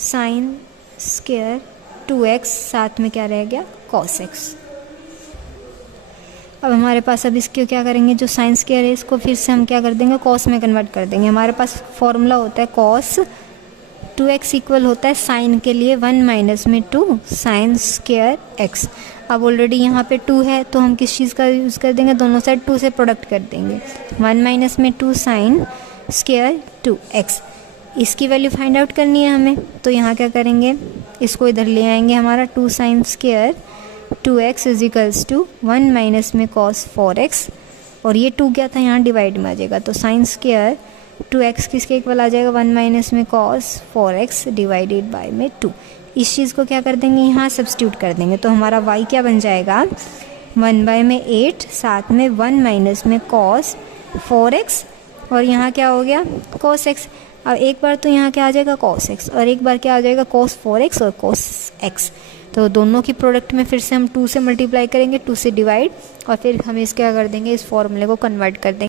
sin स्क्वायर 2x, साथ में क्या रह गया cos x। अब हमारे पास अब इसको क्या करेंगे, जो साइन स्क्वायर है इसको फिर से हम क्या कर देंगे cos में कन्वर्ट कर देंगे। हमारे पास फॉर्मूला होता है cos 2x इक्वल होता है साइन के लिए 1 माइनस में 2 साइन स्क्वायर x। अब ऑलरेडी यहाँ पे 2 है तो हम किस चीज़ का यूज़ कर देंगे, दोनों साइड 2 से प्रोडक्ट कर देंगे। 1 माइनस में 2 साइन स्क्वायर 2x, इसकी वैल्यू फाइंड आउट करनी है हमें। तो यहाँ क्या करेंगे, इसको इधर ले आएंगे, हमारा 2 sine square 2x is equals to 1 minus में cos 4x, और ये 2 क्या था यहाँ डिवाइड में आ जाएगा, तो साइन स्क्वायर 2x किसके इक्वल आ जाएगा 1 माइनस में cos 4x डिवाइडेड बाय में 2। इस चीज़ को क्या कर देंगे यहाँ सब्स्टिट्यूट कर देंगे, तो हमारा y क्या बन जाएगा 1/8 साथ में 1 माइनस में cos 4x, और यहाँ क्या हो गया cos x। अब एक बार तो यहाँ क्या आ जाएगा cos x और एक बार क्या आ जाएगा cos 4x और cos x। तो दोनों की प्रोडक्ट में फिर से हम 2 से मल्टीप्लाई करेंगे, 2 से डिवाइड, और फिर हम इस क्या कर देंगे इस फॉर्मूले को कन्वर्ट कर देंगे।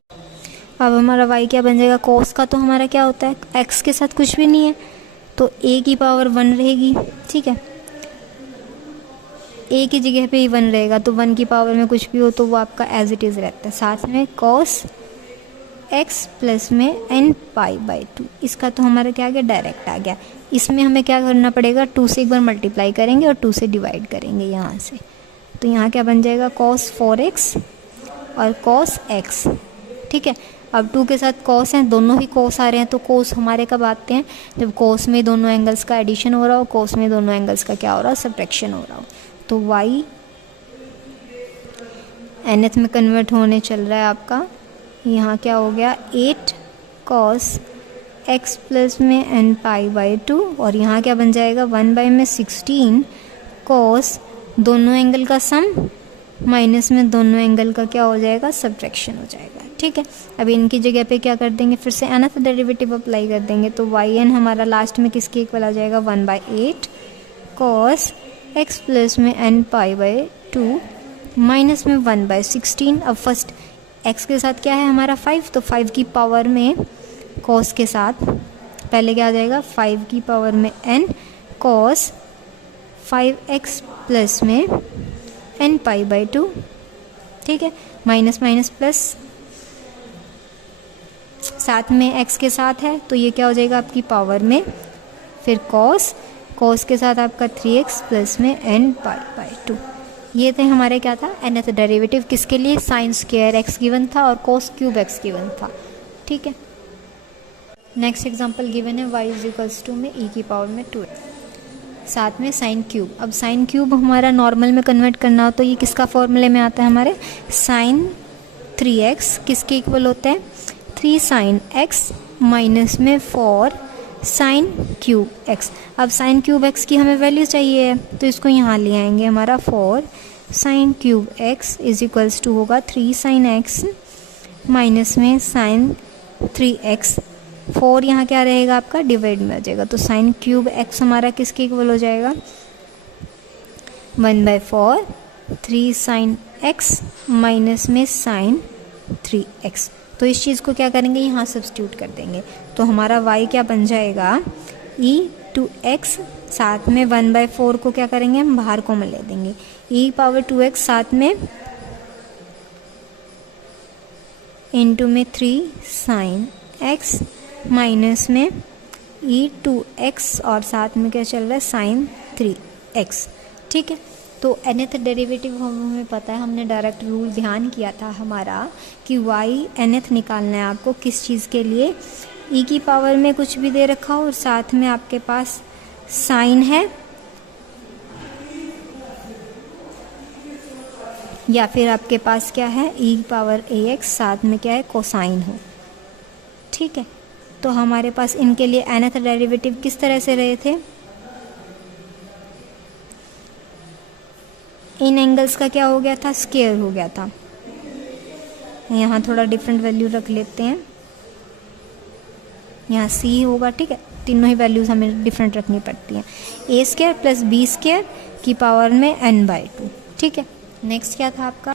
अब हमारा y क्या बन जाएगा, cos का तो हमारा क्या होता है x के साथ कुछ भी नहीं है, तो a की पावर 1 रहेगी। ठीक है, a की जगह पे ही 1 रहेगा, तो 1 की पावर में कुछ भी हो तो वो आपका एज इट इज़ रहता है। साथ में cos x प्लस में n π/2, इसका तो हमारा क्या आ गया डायरेक्ट आ गया। इसमें हमें क्या करना पड़ेगा, 2 से एक बार मल्टीप्लाई करेंगे और 2 से डिवाइड करेंगे यहाँ से, तो यहाँ क्या बन जाएगा cos 4x और cos x। ठीक है, अब 2 के साथ cos हैं, दोनों ही cos आ रहे हैं, तो cos हमारे कब आते हैं जब cos में दोनों एंगल्स का एडिशन हो रहा हो, cos में दोनों एंगल्स का क्या हो रहा हो सब्ट्रैक्शन हो रहा हो। तो y nth में कन्वर्ट होने चल रहा है आपका, यहाँ क्या हो गया 8 cos x प्लस में n π/2, और यहाँ क्या बन जाएगा 1/16 cos दोनों एंगल का सम माइनस में दोनों एंगल का क्या हो जाएगा सब्ट्रैक्शन हो जाएगा। ठीक है, अब इनकी जगह पे क्या कर देंगे फिर से nth डेरिवेटिव अप्लाई कर देंगे, तो yn हमारा लास्ट में किसके इक्वल आ जाएगा 1/8 cos x प्लस में n π/2 माइनस में 1/16। अब फर्स्ट x के साथ क्या है हमारा 5, तो 5 की पावर में cos के साथ पहले क्या आ जाएगा 5 की पावर में n cos 5x प्लस में n π/2। ठीक है, माइनस माइनस प्लस, साथ में x के साथ है तो ये क्या हो जाएगा आपकी पावर में, फिर cos के साथ आपका 3x प्लस में n π/2। ये थे हमारे क्या था nth डेरिवेटिव, किसके लिए साइन स्क्वायर x गिवन था और cos क्यूब x गिवन था। ठीक है, नेक्स्ट एग्जांपल गिवन है y इज इक्वल्स टू में e की पावर में 2, साथ में साइन क्यूब। अब साइन क्यूब हमारा नॉर्मल में कन्वर्ट करना हो तो ये किसका फॉर्मूले में आता है हमारे साइन 3x किसके इक्वल होता है 3 साइन x माइनस में 4 साइन क्यूब x। अब साइन क्यूब x की हमें वैल्यू चाहिए है तो इसको यहाँ ले आएंगे, हमारा 4 sine cube x is equals to होगा 3 साइन x माइनस में साइन 3x। 4 यहाँ क्या रहेगा आपका डिवाइड में आ जाएगा, तो साइन क्यूब x हमारा किसके इक्वल हो जाएगा 1/4 3 साइन x माइनस में साइन 3x। तो इस चीज़ को क्या करेंगे यहाँ सब्स्टिट्यूट कर देंगे, तो हमारा y क्या बन जाएगा e2x, साथ में 1/4 को क्या करेंगे हम बाहर कॉमन ले देंगे, e⁻2x साथ में इंटू में 3 साइन x माइनस में e2x और साथ में क्या चल रहा है साइन 3x। ठीक है, तो nth डेरिवेटिव हमें पता है, हमने डायरेक्ट रूल ध्यान किया था हमारा कि y nth निकालना है आपको किस चीज़ के लिए, e की पावर में कुछ भी दे रखा हो और साथ में आपके पास साइन है या फिर आपके पास क्या है e⁻ax साथ में क्या है कोसाइन हो। ठीक है, तो हमारे पास इनके लिए nth डेरिवेटिव किस तरह से रहे थे, इन एंगल्स का क्या हो गया था, स्क्वायर हो गया था। यहाँ थोड़ा डिफरेंट वैल्यू रख लेते हैं, यहाँ सी होगा, ठीक है। तीनों ही वैल्यूज़ हमें डिफरेंट रखनी पड़ती हैं। ए स्क्वायर प्लस बी स्क्वायर की पावर में n/2, ठीक है। नेक्स्ट क्या था आपका,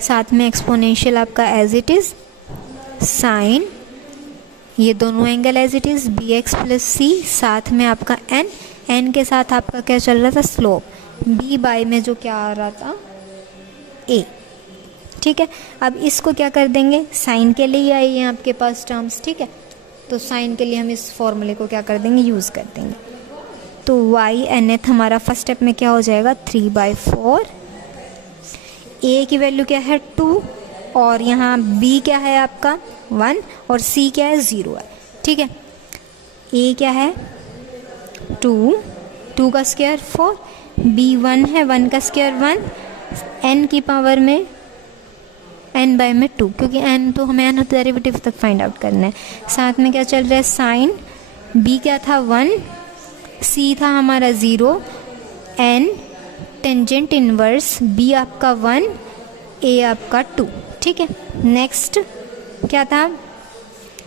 साथ में एक्सपोनेंशियल आपका एज इट इज़ साइन, ये दोनों angle as it is bx plus C, साथ में आपका n के साथ आपका क्या चल रहा था, स्लोप b/, में जो क्या आ रहा था, a, ठीक है। अब इसको क्या कर देंगे, साइन के लिए आई है आपके पास टर्म्स, ठीक है। तो साइन के लिए हम इस फॉर्मूले को क्या कर देंगे, यूज़ कर देंगे। तो y nth हमारा फर्स्ट स्टेप में क्या हो जाएगा, 3/4, a की वैल्यू क्या है 2, और यहाँ b क्या है आपका 1, और c क्या है 0 है, ठीक है। a क्या है 2 का स्क्वायर 4, b 1 है, 1 का स्क्वायर 1, n की पावर में n/में 2, क्योंकि n तो हमें n डेरिवेटिव तक फाइंड आउट करना है। साथ में क्या चल रहा है, साइन, b क्या था 1, c था हमारा 0, n टेंजेंट इनवर्स b आपका 1, a आपका 2, ठीक है। नेक्स्ट क्या था,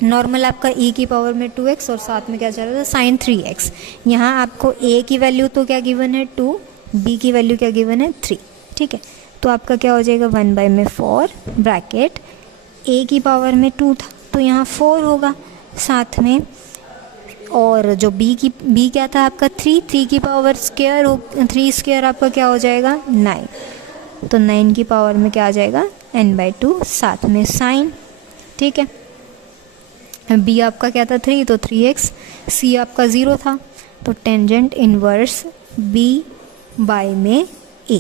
नॉर्मल आपका e की पावर में 2x, और साथ में क्या चल रहा था, साइन 3x। यहाँ आपको a की वैल्यू तो क्या गिवन है 2, b की वैल्यू क्या गिवन है 3, ठीक है। तो आपका क्या हो जाएगा, 1/4 ब्रैकेट a की पावर में 2 था तो यहाँ 4 होगा साथ में, और जो b क्या था आपका 3 की पावर स्क्वायर हो, 3 स्क्वायर आपका क्या हो जाएगा 9, तो 9 की पावर में क्या आ जाएगा n/2, साथ में साइन, ठीक है। b आपका क्या था 3, तो 3x, c आपका 0 था, तो टेंजेंट इनवर्स b/, में a,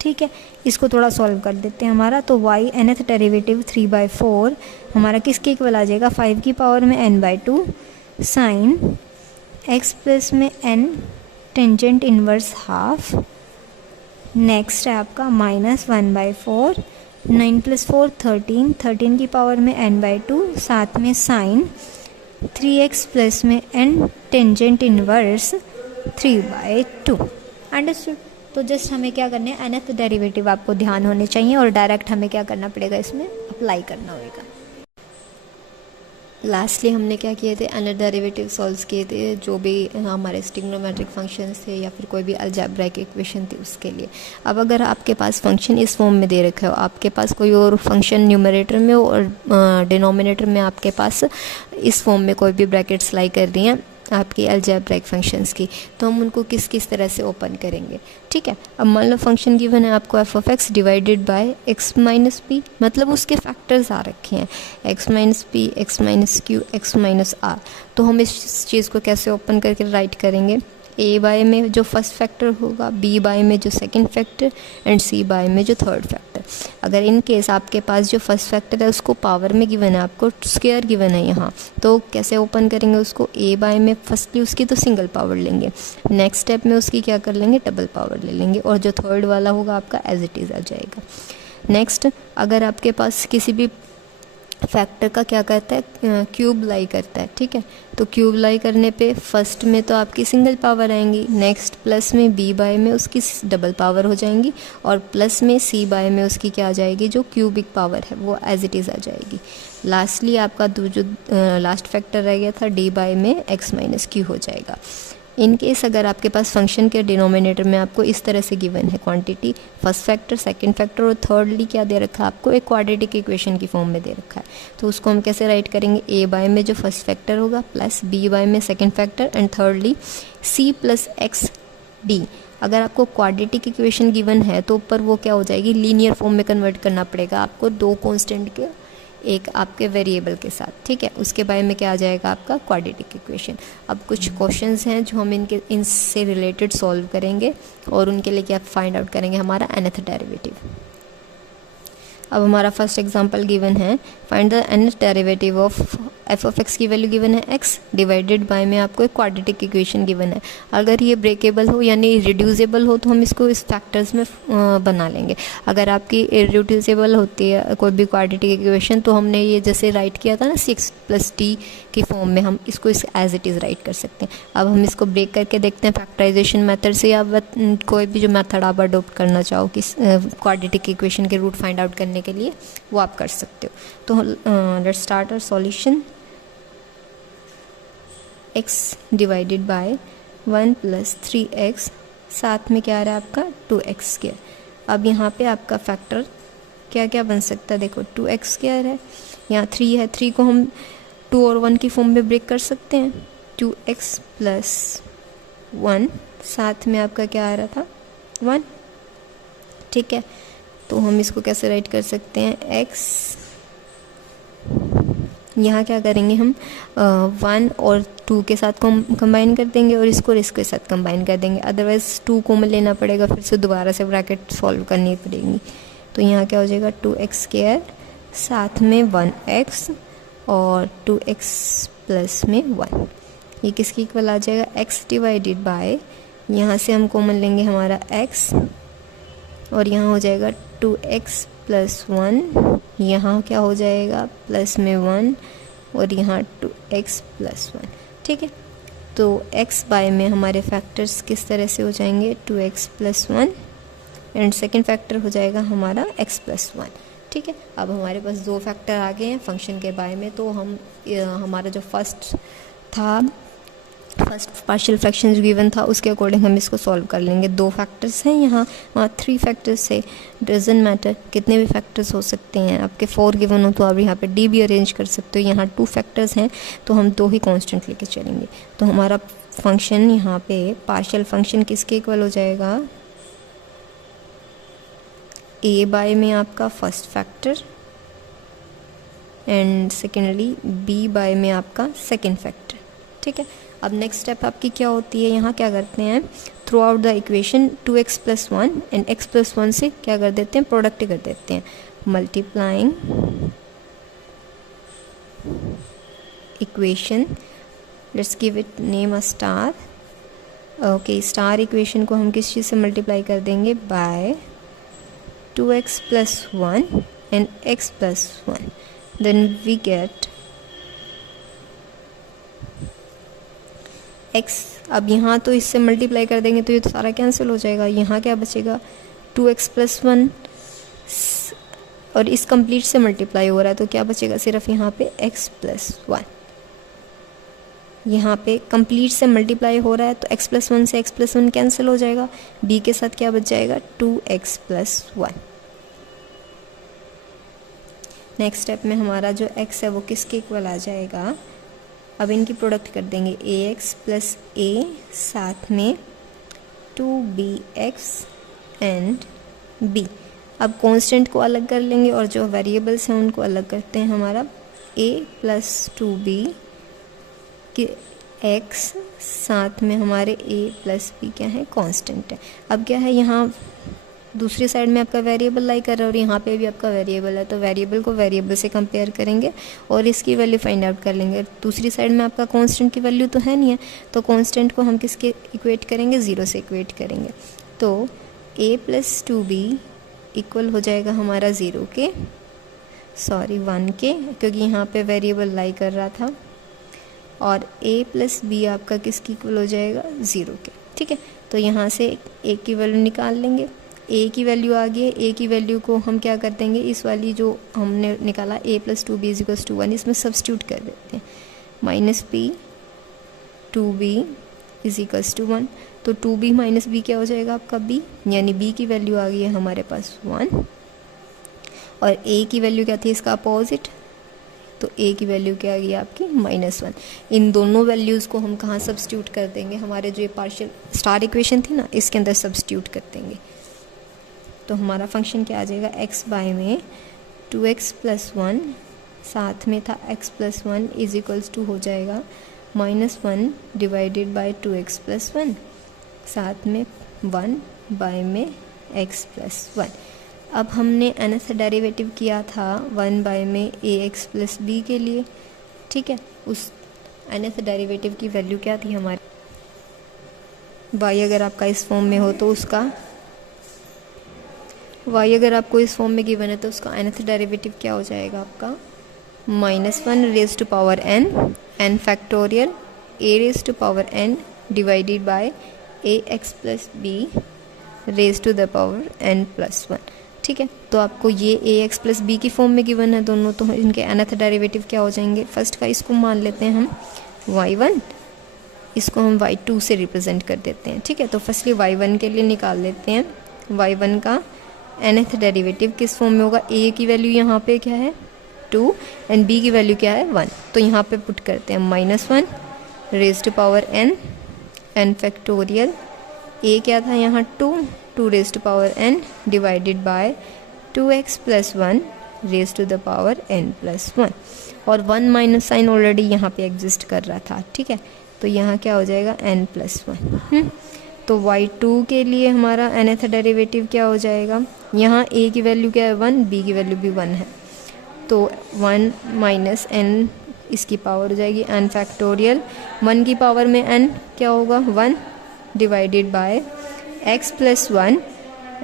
ठीक है। इसको थोड़ा सॉल्व कर देते हैं हमारा, तो y nth डेरिवेटिव 3/4 हमारा किसके इक्वल आ जाएगा, 5 की पावर में n/2 साइन x प्लस में n tangent inverse half. Next है आपका -1/4, 9 + 4 13 की पावर में n/2, साथ में साइन 3x प्लस में n टेंजेंट इनवर्स 3/2। अंडरस्टूड। तो जस्ट हमें क्या करना है, nth डेरिवेटिव आपको ध्यान होने चाहिए, और डायरेक्ट हमें क्या करना पड़ेगा, इसमें अप्लाई करना होगा। लास्टली हमने क्या किए थे, nth डेरिवेटिव सॉल्व किए थे, जो भी हमारे ट्रिग्नोमेट्रिक फंक्शंस थे या फिर कोई भी अलजेब्राइक इक्वेशन थी उसके लिए। अब अगर आपके पास फंक्शन इस फॉर्म में दे रखा हो, आपके पास कोई और फंक्शन न्यूमरेटर में और डिनोमिनेटर में आपके पास इस फॉर्म में कोई भी ब्रैकेट्स लाई कर दी हैं आपकी अलजेब्राइक फंक्शंस की, तो हम उनको किस किस तरह से ओपन करेंगे, ठीक है। अब मान लो फंक्शन गिवन है आपको f(x) divided by x minus p, मतलब उसके फैक्टर्स आ रखे हैं x minus p, x minus q, x minus r. तो हम इस चीज़ को कैसे ओपन करके राइट करेंगे, a/, में जो फर्स्ट फैक्टर होगा, b/, में जो सेकंड फैक्टर, एंड c/, में जो थर्ड फैक्टर। अगर इन केस आपके पास जो फर्स्ट फैक्टर है उसको पावर में गिवन है, आपको स्क्वायर गिवन है यहाँ, तो कैसे ओपन करेंगे उसको, a/, में फर्स्टली उसकी तो सिंगल पावर लेंगे, नेक्स्ट स्टेप में उसकी क्या कर लेंगे, डबल पावर ले लेंगे, और जो थर्ड वाला होगा आपका एज इट इज़ आ जाएगा। नेक्स्ट, अगर आपके पास किसी भी फैक्टर का क्या करता है, क्यूब लाई करता है, ठीक है। तो क्यूब लाई करने पे फर्स्ट में तो आपकी सिंगल पावर आएंगी, नेक्स्ट प्लस में b/, में उसकी डबल पावर हो जाएंगी, और प्लस में c/, में उसकी क्या आ जाएगी, जो क्यूबिक पावर है वो एज इट इज़ आ जाएगी। लास्टली आपका जो लास्ट फैक्टर रह गया था d/, में x माइनस क्यू हो जाएगा। इन केस अगर आपके पास फंक्शन के डिनोमिनेटर में आपको इस तरह से गिवन है quantity, first factor, second factor, और थर्डली क्या दे रखा है आपको, एक क्वाड्रेटिक इक्वेशन की फॉर्म में दे रखा है, तो उसको हम कैसे राइट करेंगे, a/, में जो फर्स्ट फैक्टर होगा प्लस b/, में second factor, and thirdly c plus x d। अगर आपको क्वाड्रेटिक इक्वेशन गिवन है तो ऊपर वो क्या हो जाएगी, लीनियर फॉर्म में कन्वर्ट करना पड़ेगा आपको, दो कॉन्स्टेंट के एक आपके वेरिएबल के साथ, ठीक है। उसके बारे में क्या आ जाएगा आपका क्वाड्रेटिक इक्वेशन। अब कुछ क्वेश्चंस हैं जो हम इनसे रिलेटेड सॉल्व करेंगे, और उनके लिए क्या फाइंड आउट करेंगे, हमारा nth डेरिवेटिव। अब हमारा फर्स्ट एग्जांपल गिवन है, find the nth derivative of F of x की वैल्यू गिवन है x डिवाइडेड बाय में आपको एक क्वाड्रेटिक इक्वेशन गिवन है। अगर ये ब्रेकेबल हो यानी रिड्यूसेबल हो तो हम इसको इस फैक्टर्स में बना लेंगे। अगर आपकी इरिड्यूसेबल होती है कोई भी क्वाड्रेटिक इक्वेशन तो हमने ये जैसे राइट किया था ना 6 + t की फॉर्म में, हम इसको इस एज इट इज़ राइट कर सकते हैं। अब हम इसको ब्रेक करके देखते हैं फैक्टराइजेशन मेथड से, या कोई भी जो मेथड आप अडोप्ट करना चाहो कि क्वाड्रेटिक इक्वेशन के रूट फाइंड आउट करने के लिए वो आप कर सकते हो। तो let's start our solution. x divided by 1 + 3x, साथ में क्या आ रहा है आपका 2x²। अब यहाँ पे आपका फैक्टर क्या क्या बन सकता है, देखो 2x² है, यहाँ 3 है, 3 को हम 2 और 1 की फॉर्म में ब्रेक कर सकते हैं। 2x + 1, साथ में आपका क्या आ रहा था 1, ठीक है। तो हम इसको कैसे राइट कर सकते हैं, x, यहाँ क्या करेंगे हम 1 और 2 के साथ कंबाइन कर देंगे और इसको इसके साथ कंबाइन कर देंगे, अदरवाइज़ 2 कॉमन लेना पड़ेगा, फिर से दोबारा से ब्रैकेट सॉल्व करनी पड़ेगी। तो यहाँ क्या हो जाएगा 2x², साथ में 1x और 2x + में 1, ये किसकी इक्वल आ जाएगा, x डिवाइडेड बाय, यहाँ से हम कॉमन लेंगे हमारा x और यहाँ हो जाएगा 2x + 1, यहाँ क्या हो जाएगा प्लस में 1 और यहाँ 2x + 1, ठीक है। तो x बाय में हमारे फैक्टर्स किस तरह से हो जाएंगे, 2x + 1 एंड सेकेंड फैक्टर हो जाएगा हमारा x + 1, ठीक है। अब हमारे पास 2 फैक्टर आ गए हैं फंक्शन के बाय में। तो हम हमारा जो फर्स्ट पार्शियल फ्रैक्शन जो गिवन था उसके अकॉर्डिंग हम इसको सॉल्व कर लेंगे। 2 फैक्टर्स हैं यहाँ, वहाँ 3 फैक्टर्स है, डजंट मैटर, कितने भी फैक्टर्स हो सकते हैं। आपके 4 गिवन हो तो आप यहाँ पे डी भी अरेंज कर सकते हो। यहाँ 2 फैक्टर्स हैं तो हम 2 ही कांस्टेंट लेके चलेंगे। तो हमारा फंक्शन यहाँ पे पार्शियल फंक्शन किसके इक्वल हो जाएगा, a बाय में आपका first factor and secondly b by में आपका सेकेंड फैक्टर, ठीक है। अब नेक्स्ट स्टेप आपकी क्या होती है, यहाँ क्या करते हैं, through out the equation 2x + 1 and x + 1 से क्या कर देते हैं, प्रोडक्ट कर देते हैं, multiplying equation, let's give it name a star. Okay, star equation को हम किस चीज़ से मल्टीप्लाई कर देंगे, by 2x + 1 and x + 1, then we get x। अब यहाँ तो इससे मल्टीप्लाई कर देंगे तो ये तो सारा कैंसिल हो जाएगा, यहाँ क्या बचेगा 2x + 1 और इस कंप्लीट से मल्टीप्लाई हो रहा है तो क्या बचेगा, सिर्फ यहाँ पे x + 1, यहाँ पे कंप्लीट से मल्टीप्लाई हो रहा है तो x + 1 से x + 1 कैंसिल हो जाएगा, b के साथ क्या बच जाएगा 2x + 1। नेक्स्ट स्टेप में हमारा जो x है वो किसके इक्वल आ जाएगा, अब इनकी प्रोडक्ट कर देंगे ax + a, साथ में 2bx एंड b। अब कांस्टेंट को अलग कर लेंगे और जो वेरिएबल्स हैं उनको अलग करते हैं। हमारा a + 2b कि x, साथ में हमारे a + b क्या है, कांस्टेंट है। अब क्या है, यहाँ दूसरी साइड में आपका वेरिएबल लाई कर रहा है और यहाँ पे भी आपका वेरिएबल है, तो वेरिएबल को वेरिएबल से कंपेयर करेंगे और इसकी वैल्यू फाइंड आउट कर लेंगे। दूसरी साइड में आपका कांस्टेंट की वैल्यू तो है नहीं है, तो कांस्टेंट को हम किसके इक्वेट करेंगे, 0 से इक्वेट करेंगे। तो a + 2b इक्वल हो जाएगा हमारा 1 के, क्योंकि यहाँ पे वेरिएबल लाई कर रहा था, और a + b आपका किसकी इक्वल हो जाएगा, 0 के, ठीक है। तो यहाँ से a की वैल्यू निकाल लेंगे, a की वैल्यू आ गई है, a की वैल्यू को हम क्या कर देंगे, इस वाली जो हमने निकाला a + 2b = 1 इसमें सब्स्टिट्यूट कर देते हैं, -b 2b = 1, तो 2b - b क्या हो जाएगा आपका b, यानी b की वैल्यू आ गई है हमारे पास 1 और a की वैल्यू क्या थी, इसका अपोजिट, तो a की वैल्यू क्या आ गई आपकी -1। इन दोनों वैल्यूज़ को हम कहाँ सब्स्टिट्यूट कर देंगे, हमारे जो ये पार्शियल स्टार इक्वेशन थी ना इसके अंदर सब्स्टिट्यूट कर देंगे। तो हमारा फंक्शन क्या आ जाएगा, x बाय में 2x + 1, साथ में था x + 1 = हो जाएगा -1 डिवाइडेड बाय 2x + 1, साथ में 1 बाय में x + 1। अब हमने nth डेरिवेटिव किया था 1 बाय में ax प्लस बी के लिए, ठीक है। उस nth डेरिवेटिव की वैल्यू क्या थी हमारी, y अगर आपका इस फॉर्म में हो तो उसका y अगर आपको इस फॉर्म में गिवन है तो उसका nth डेरिवेटिव क्या हो जाएगा आपका -1 raise to power n factorial a raise to power n divided by ax plus b raise to the power n plus 1, ठीक है। तो आपको ये ax प्लस बी की फॉर्म में गिवन है दोनों, तो इनके nth डेरिवेटिव क्या हो जाएंगे। फर्स्ट का इसको मान लेते हैं हम y1, इसको हम y2 से रिप्रेजेंट कर देते हैं, ठीक है। तो फर्स्टली y1 के लिए निकाल लेते हैं। y1 का nth डेरिवेटिव किस फॉर्म में होगा, a की वैल्यू यहाँ पे क्या है 2 एंड b की वैल्यू क्या है 1, तो यहाँ पे पुट करते हैं -1 raise to power n factorial, a क्या था यहाँ 2 raise to power n divided by 2x plus 1 raise to the power n plus 1, और 1 माइनस साइन ऑलरेडी यहाँ पे एग्जिस्ट कर रहा था, ठीक है। तो यहाँ क्या हो जाएगा n प्लस 1। तो y2 के लिए हमारा nth डेरिवेटिव क्या हो जाएगा, यहाँ a की वैल्यू क्या है 1, b की वैल्यू भी 1 है, तो 1 माइनस n इसकी पावर हो जाएगी n फैक्टोरियल, 1 की पावर में n क्या होगा 1 divided by x plus 1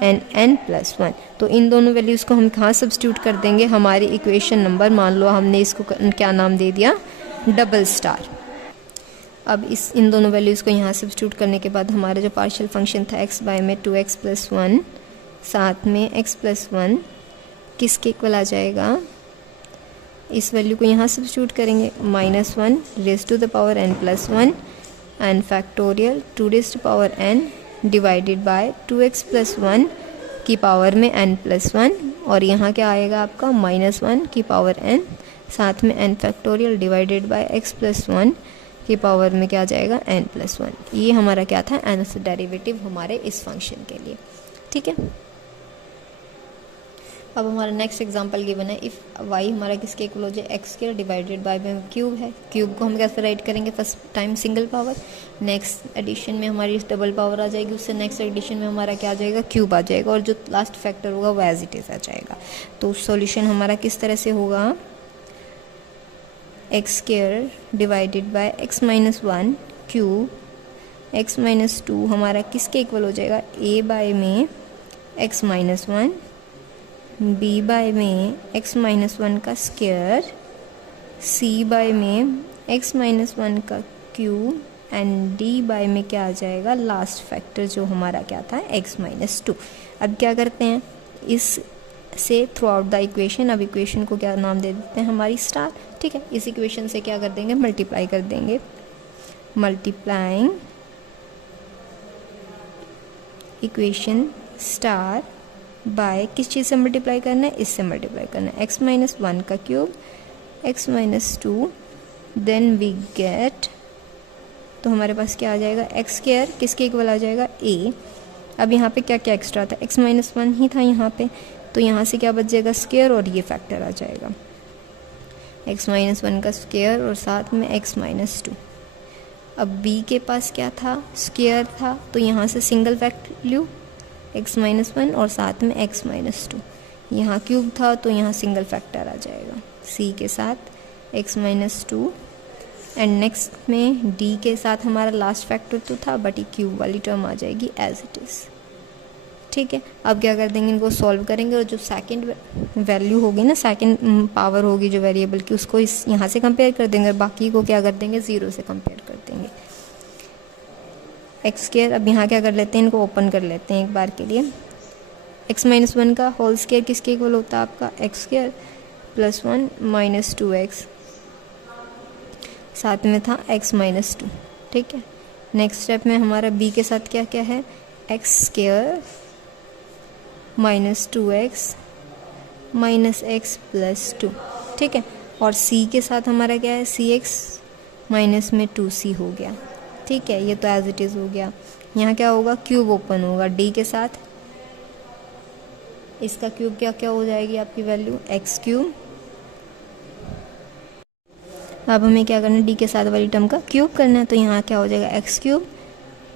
and n plus 1। तो इन दोनों वैल्यूज़ को हम कहाँ सब्स्टिट्यूट कर देंगे, हमारी इक्वेशन नंबर, मान लो हमने इसको क्या नाम दे दिया डबल स्टार। अब इन दोनों वैल्यूज़ को यहाँ सब्स्टिट्यूट करने के बाद हमारा जो पार्शियल फंक्शन था x बाय में 2x प्लस 1 साथ में x प्लस 1 किसके इक्वल आ जाएगा, इस वैल्यू को यहाँ सब्स्टिट्यूट करेंगे -1 raise to the power n plus 1 and factorial 2 raise to power n divided by 2x plus 1 की पावर में n प्लस 1, और यहाँ क्या आएगा आपका -1 की पावर n साथ में n factorial divided by x plus 1 की पावर में क्या आ जाएगा n प्लस 1। ये हमारा क्या था nth डेरिवेटिव हमारे इस फंक्शन के लिए, ठीक है। अब हमारा नेक्स्ट एग्जांपल गिवन है, इफ़ y हमारा किसके इक्वल हो जाए x स्क्वायर डिवाइडेड बाय में क्यूब है, क्यूब को हम कैसे राइट करेंगे, first time single power, next addition में हमारी डबल पावर आ जाएगी, उससे नेक्स्ट एडिशन में हमारा क्या आ जाएगा क्यूब आ जाएगा, और जो लास्ट फैक्टर होगा वो एज इट इज़ आ जाएगा। तो सॉल्यूशन हमारा किस तरह से होगा, x square divided by x minus 1 cube x minus 2 हमारा किसके इक्वल हो जाएगा, a बाय में x माइनस 1, b बाय में x माइनस 1 का स्क्वायर, c बाय में x माइनस 1 का क्यूब एंड d बाय में क्या आ जाएगा लास्ट फैक्टर जो हमारा क्या था x माइनस 2। अब क्या करते हैं, इस से थ्रू आउट द इक्वेशन, अब इक्वेशन को क्या नाम दे देते हैं हमारी स्टार, ठीक है। इस इक्वेशन से क्या कर देंगे, मल्टीप्लाई कर देंगे, मल्टीप्लाइंग इक्वेशन स्टार बाय किस चीज़ से मल्टीप्लाई करना है, इससे मल्टीप्लाई करना है, x माइनस 1 का cube x minus 2, then we get, तो हमारे पास क्या आ जाएगा x स्क्वायर किसके इक्वल आ जाएगा a। अब यहाँ पे क्या क्या एक्स्ट्रा था, x माइनस 1 ही था यहाँ पे, तो यहाँ से क्या बच जाएगा स्क्वायर और ये फैक्टर आ जाएगा x माइनस 1 का स्क्वायर और साथ में x माइनस 2। अब b के पास क्या था स्क्वायर था, तो यहाँ से सिंगल वैल्यू x माइनस 1 और साथ में x माइनस 2, यहाँ क्यूब था तो यहाँ सिंगल फैक्टर आ जाएगा c के साथ x माइनस 2, एंड नेक्स्ट में d के साथ हमारा लास्ट फैक्टर तो था बट ये क्यूब वाली टर्म आ जाएगी एज इट इज़, ठीक है। अब क्या कर देंगे, इनको सॉल्व करेंगे और जो सेकंड वैल्यू होगी ना, सेकंड पावर होगी जो वेरिएबल की, उसको इस यहाँ से कंपेयर कर देंगे और बाकी को क्या कर देंगे 0 से कंपेयर कर देंगे। एक्स स्क्वायर, अब यहाँ क्या कर लेते हैं, इनको ओपन कर लेते हैं एक बार के लिए। x माइनस 1 का होल स्क्वायर किसके इक्वल होता है आपका x square plus 1 minus 2x, साथ में था x माइनस 2, ठीक है। नेक्स्ट स्टेप में हमारा b के साथ क्या क्या है, x square minus 2x minus x plus 2, ठीक है। और c के साथ हमारा क्या है, cx माइनस में 2c हो गया, ठीक है। ये तो एज इट इज़ हो गया। यहाँ क्या होगा, क्यूब ओपन होगा d के साथ, इसका क्यूब क्या क्या हो जाएगी आपकी वैल्यू x क्यूब। अब हमें क्या करना है, d के साथ वाली टर्म का क्यूब करना है, तो यहाँ क्या हो जाएगा x क्यूब,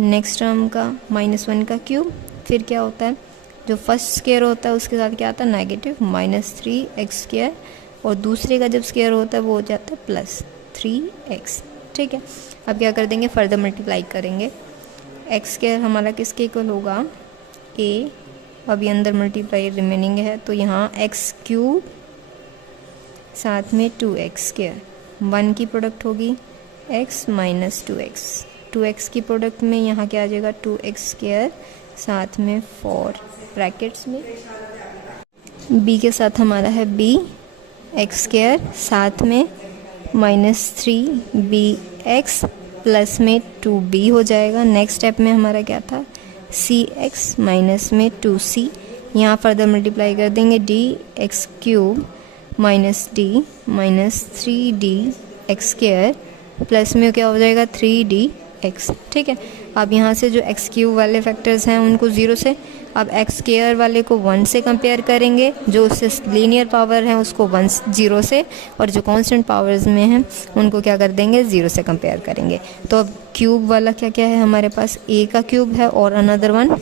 नेक्स्ट टर्म का -1 का क्यूब, फिर क्या होता है जो फर्स्ट स्क्वायर होता है उसके साथ क्या आता है नेगेटिव -3x², और दूसरे का जब स्क्वायर होता है वो हो जाता है +3x। ठीक है, अब क्या कर देंगे, फर्दर मल्टीप्लाई करेंगे। x² हमारा किसके इक्वल होगा, a, अभी अंदर मल्टीप्लाई रिमेनिंग है तो यहाँ x³ साथ में 2x², 1 की प्रोडक्ट होगी x - 2x, 2x की प्रोडक्ट में यहाँ क्या आ जाएगा 2x² साथ में 4 ब्रैकेट्स में, b के साथ हमारा है b, x² साथ में -3bx प्लस में 2b हो जाएगा। नेक्स्ट स्टेप में हमारा क्या था, cx माइनस में 2c, यहाँ फर्दर मल्टीप्लाई कर देंगे dx³ -d -3dx² प्लस में क्या हो जाएगा 3dx। ठीक है, अब यहाँ से जो x³ वाले फैक्टर्स हैं उनको 0 से, अब x² वाले को 1 से कंपेयर करेंगे, जो उससे लीनियर पावर है उसको 0 से, और जो कांस्टेंट पावर्स में हैं उनको क्या कर देंगे 0 से कंपेयर करेंगे। तो अब क्यूब वाला क्या क्या है हमारे पास, a का क्यूब है और अनदर वन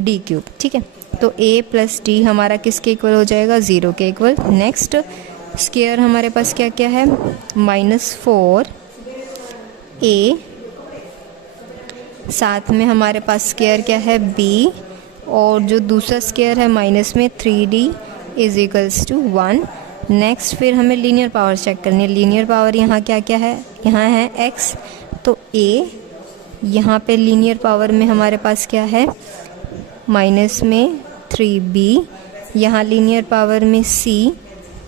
d³। ठीक है, तो a + d हमारा किसके इक्वल हो जाएगा, 0 के इक्वल। नेक्स्ट स्क्वायर हमारे पास क्या क्या है, -4a साथ में हमारे पास स्क्वायर क्या है b, और जो दूसरा स्क्वायर है माइनस में 3d = 1। नेक्स्ट फिर हमें लीनियर पावर चेक करनी है। लीनियर पावर यहाँ क्या क्या है, यहाँ है x, तो a, यहाँ पे लीनियर पावर में हमारे पास क्या है -3b, यहाँ लीनियर पावर में c,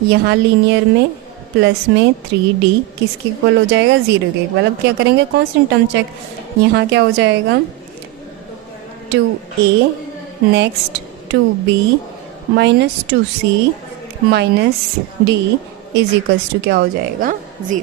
यहाँ लीनियर में प्लस में 3d किसके इक्वल हो जाएगा, 0 के इक्वल। अब क्या करेंगे, कांस्टेंट टर्म चेक, यहाँ क्या हो जाएगा 2a, next 2b -2c -d = क्या हो जाएगा 0।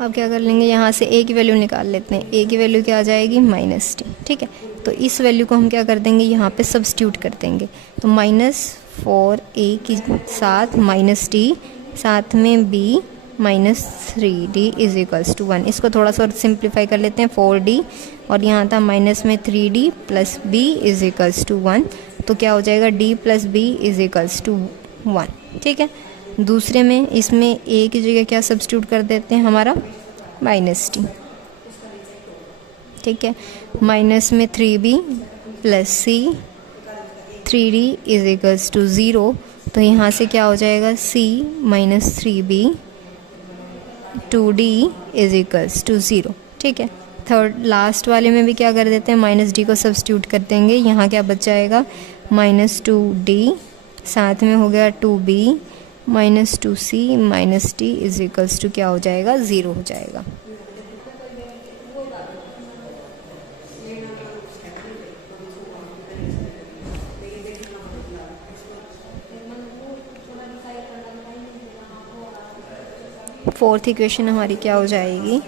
अब क्या कर लेंगे, यहाँ से a की वैल्यू निकाल लेते हैं। a की वैल्यू क्या आ जाएगी -d। ठीक है, तो इस वैल्यू को हम क्या कर देंगे, यहाँ पे सब्स्टिट्यूट कर देंगे। तो -4a के साथ -d साथ में b -3d = 1। इसको थोड़ा सा सिंप्लीफाई कर लेते हैं, 4d और यहाँ था माइनस में 3d प्लस b = 1, तो क्या हो जाएगा d + b = 1। ठीक है, दूसरे में इसमें a की जगह क्या सब्स्टिट्यूट कर देते हैं, हमारा -d। ठीक है, माइनस में 3b प्लस c 3d = 0, तो यहाँ से क्या हो जाएगा c - 3b 2d = 0। ठीक है, थर्ड लास्ट वाले में भी क्या कर देते हैं, -d को सब्स्टिट्यूट कर देंगे। यहाँ क्या बच जाएगा -2d साथ में हो गया 2b -2c -d = क्या हो जाएगा 0 हो जाएगा। फोर्थ इक्वेशन हमारी क्या हो जाएगी,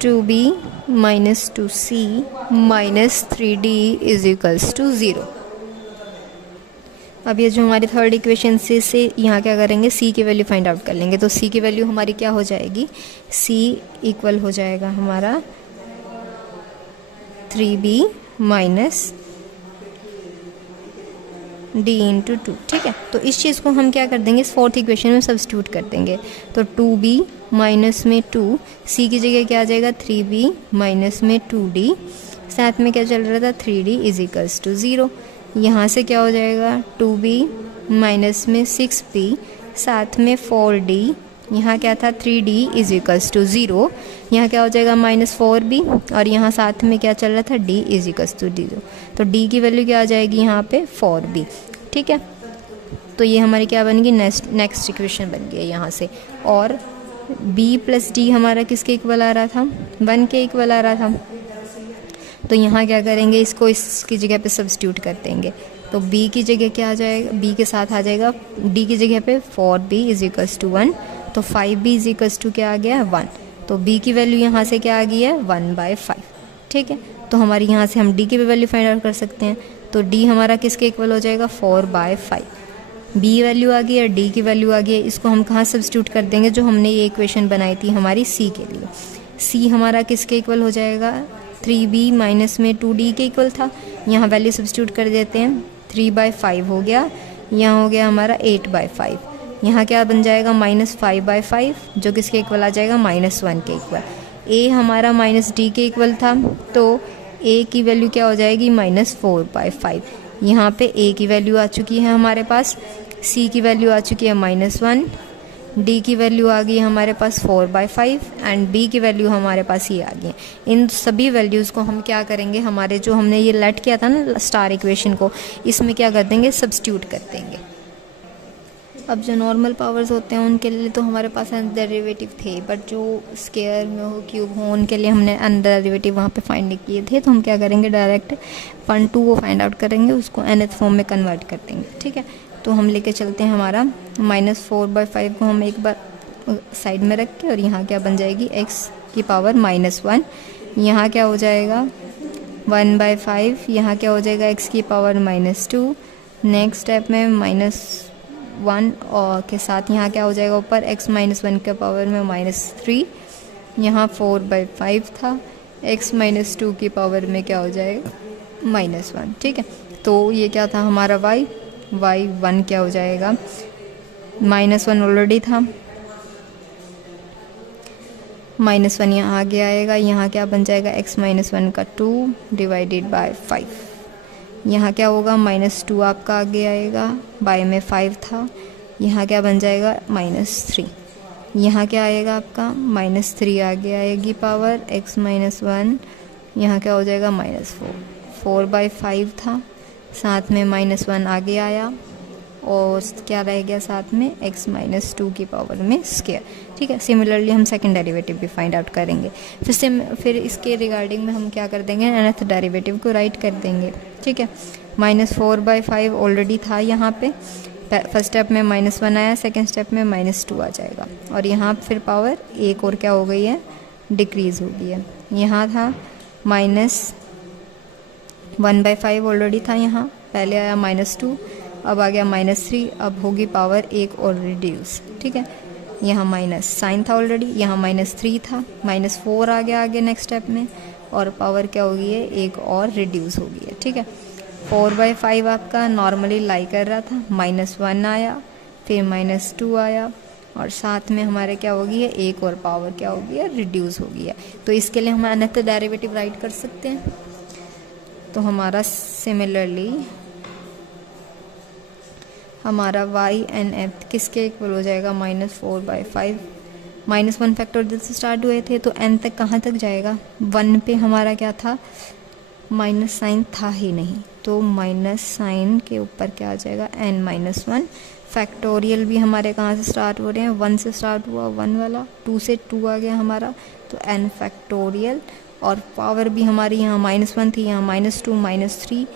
2b -2c -3d = 0। अब ये जो हमारी थर्ड इक्वेशन से यहाँ क्या करेंगे, c की वैल्यू फाइंड आउट कर लेंगे। तो c की वैल्यू हमारी क्या हो जाएगी, c इक्वल हो जाएगा हमारा 3b -d × 2। ठीक है, तो इस चीज़ को हम क्या कर देंगे, इस फोर्थ इक्वेशन में सब्स्टिट्यूट कर देंगे। तो 2b माइनस में 2, c की जगह क्या आ जाएगा 3b माइनस में 2d, साथ में क्या चल रहा था 3d = 0। यहाँ से क्या हो जाएगा 2b माइनस में 6b साथ में 4d, यहाँ क्या था 3d = 0, यहाँ क्या हो जाएगा -4b, और यहाँ साथ में क्या चल रहा था d = 0, तो d की वैल्यू क्या आ जाएगी यहाँ पे 4b। ठीक है, तो ये हमारी क्या बन गई, नेक्स्ट इक्वेशन बन गई है यहाँ से। और b + d हमारा किसके इक्वल आ रहा था, 1 के इक्वल आ रहा था, तो यहाँ क्या करेंगे, इसको इसकी जगह पे सब्स्टिट्यूट कर देंगे। तो b की जगह क्या आ जाएगा, b के साथ आ जाएगा d की जगह पे 4b = 1, तो 5b = क्या आ गया 1, तो b की वैल्यू यहाँ से क्या आ गई है 1/5। ठीक है, तो हमारी यहाँ से हम d की भी वैल्यू फाइंड आउट कर सकते हैं। तो d हमारा किसके इक्वल हो जाएगा 4/5, b वैल्यू आ गई है, d की वैल्यू आ गई है, इसको हम कहाँ सब्स्टिट्यूट कर देंगे, जो हमने ये इक्वेशन बनाई थी हमारी c के लिए। c हमारा किसके इक्वल हो जाएगा 3b माइनस में 2d के इक्वल था, यहाँ वैल्यू सब्स्टिट्यूट कर देते हैं, 3/5 हो गया, यहाँ हो गया हमारा 8/5, यहाँ क्या बन जाएगा -5/5 जो किसके इक्वल आ जाएगा -1 के इक्वल। a हमारा -d के इक्वल था, तो a की वैल्यू क्या हो जाएगी -4/5। यहाँ पे a की वैल्यू आ चुकी है हमारे पास, c की वैल्यू आ चुकी है -1, d की वैल्यू आ गई हमारे पास 4/5 एंड b की वैल्यू हमारे पास ये आ गई है। इन सभी वैल्यूज़ को हम क्या करेंगे, हमारे जो हमने ये लेट किया था ना स्टार इक्वेशन को, इसमें क्या कर देंगे, सब्स्टिट्यूट कर देंगे। अब जो नॉर्मल पावर्स होते हैं उनके लिए तो हमारे पास डेरिवेटिव थे, बट जो स्केयर में हो, क्यूब हो, उनके लिए हमने डेरिवेटिव वहाँ पे फाइंड नहीं किए थे। तो हम क्या करेंगे, डायरेक्ट 1 2 वो फाइंड आउट करेंगे, उसको nth फॉर्म में कन्वर्ट कर देंगे। ठीक है, तो हम लेके चलते हैं हमारा -4/5 को हम एक बार साइड में रख के, और यहाँ क्या बन जाएगी x की पावर -1, यहाँ क्या हो जाएगा 1/5, यहाँ क्या हो जाएगा x की पावर -2, नेक्स्ट स्टेप में -1 और के साथ यहाँ क्या हो जाएगा ऊपर x -1 के पावर में -3, यहाँ 4/5 था, x -2 की पावर में क्या हो जाएगा -1। ठीक है, तो ये क्या था हमारा y1 क्या हो जाएगा, -1 ऑलरेडी था, -1 यहाँ आगे आएगा, यहाँ क्या बन जाएगा x -1 का 2 डिवाइडेड बाय 5, यहाँ क्या होगा -2 आपका आगे आएगा, बाय में 5 था, यहाँ क्या बन जाएगा -3, यहाँ क्या आएगा आपका -3 आगे आएगी पावर x -1, यहाँ क्या हो जाएगा -4, 4/5 था, साथ में -1 आगे आया, और क्या रह गया साथ में x -2 की पावर में स्क्वायर। ठीक है, सिमिलरली हम सेकंड डेरिवेटिव भी फाइंड आउट करेंगे, फिर इसके रिगार्डिंग में हम क्या कर देंगे, nth डेरिवेटिव को राइट कर देंगे। ठीक है, -4/5 ऑलरेडी था यहाँ पे, फर्स्ट स्टेप में -1 आया, सेकंड स्टेप में -2 आ जाएगा, और यहाँ फिर पावर एक और क्या हो गई है, डिक्रीज़ हो गई है। यहाँ था -1/5 ऑलरेडी था, यहाँ पहले आया -2, अब आ गया -3, अब होगी पावर एक और रिड्यूस। ठीक है, यहाँ माइनस साइन था ऑलरेडी, यहाँ -3 था, -4 आ गया आगे नेक्स्ट स्टेप में, और पावर क्या हो गई है, एक और रिड्यूस हो गई है। ठीक है, 4/5 आपका नॉर्मली लाई कर रहा था, -1 आया, फिर -2 आया, और साथ में हमारे क्या हो गई है, एक और पावर क्या हो गई है, रिड्यूस हो गई है। तो इसके लिए हम nth डेरिवेटिव राइट कर सकते हैं। तो हमारा सिमिलरली हमारा y(n)th किसके इक्वल हो जाएगा, -4/5, -1 फैक्टोरियल से स्टार्ट हुए थे, तो n तक कहाँ तक जाएगा, 1 पे हमारा क्या था, माइनस साइन था ही नहीं, तो माइनस साइन के ऊपर क्या आ जाएगा, n-1 फैक्टोरियल भी हमारे कहाँ से स्टार्ट हो रहे हैं, 1 से स्टार्ट हुआ 1 वाला, 2 से 2 आ गया हमारा, तो n फैक्टोरियल, और पावर भी हमारी यहाँ -1 थी, यहाँ -2 -3,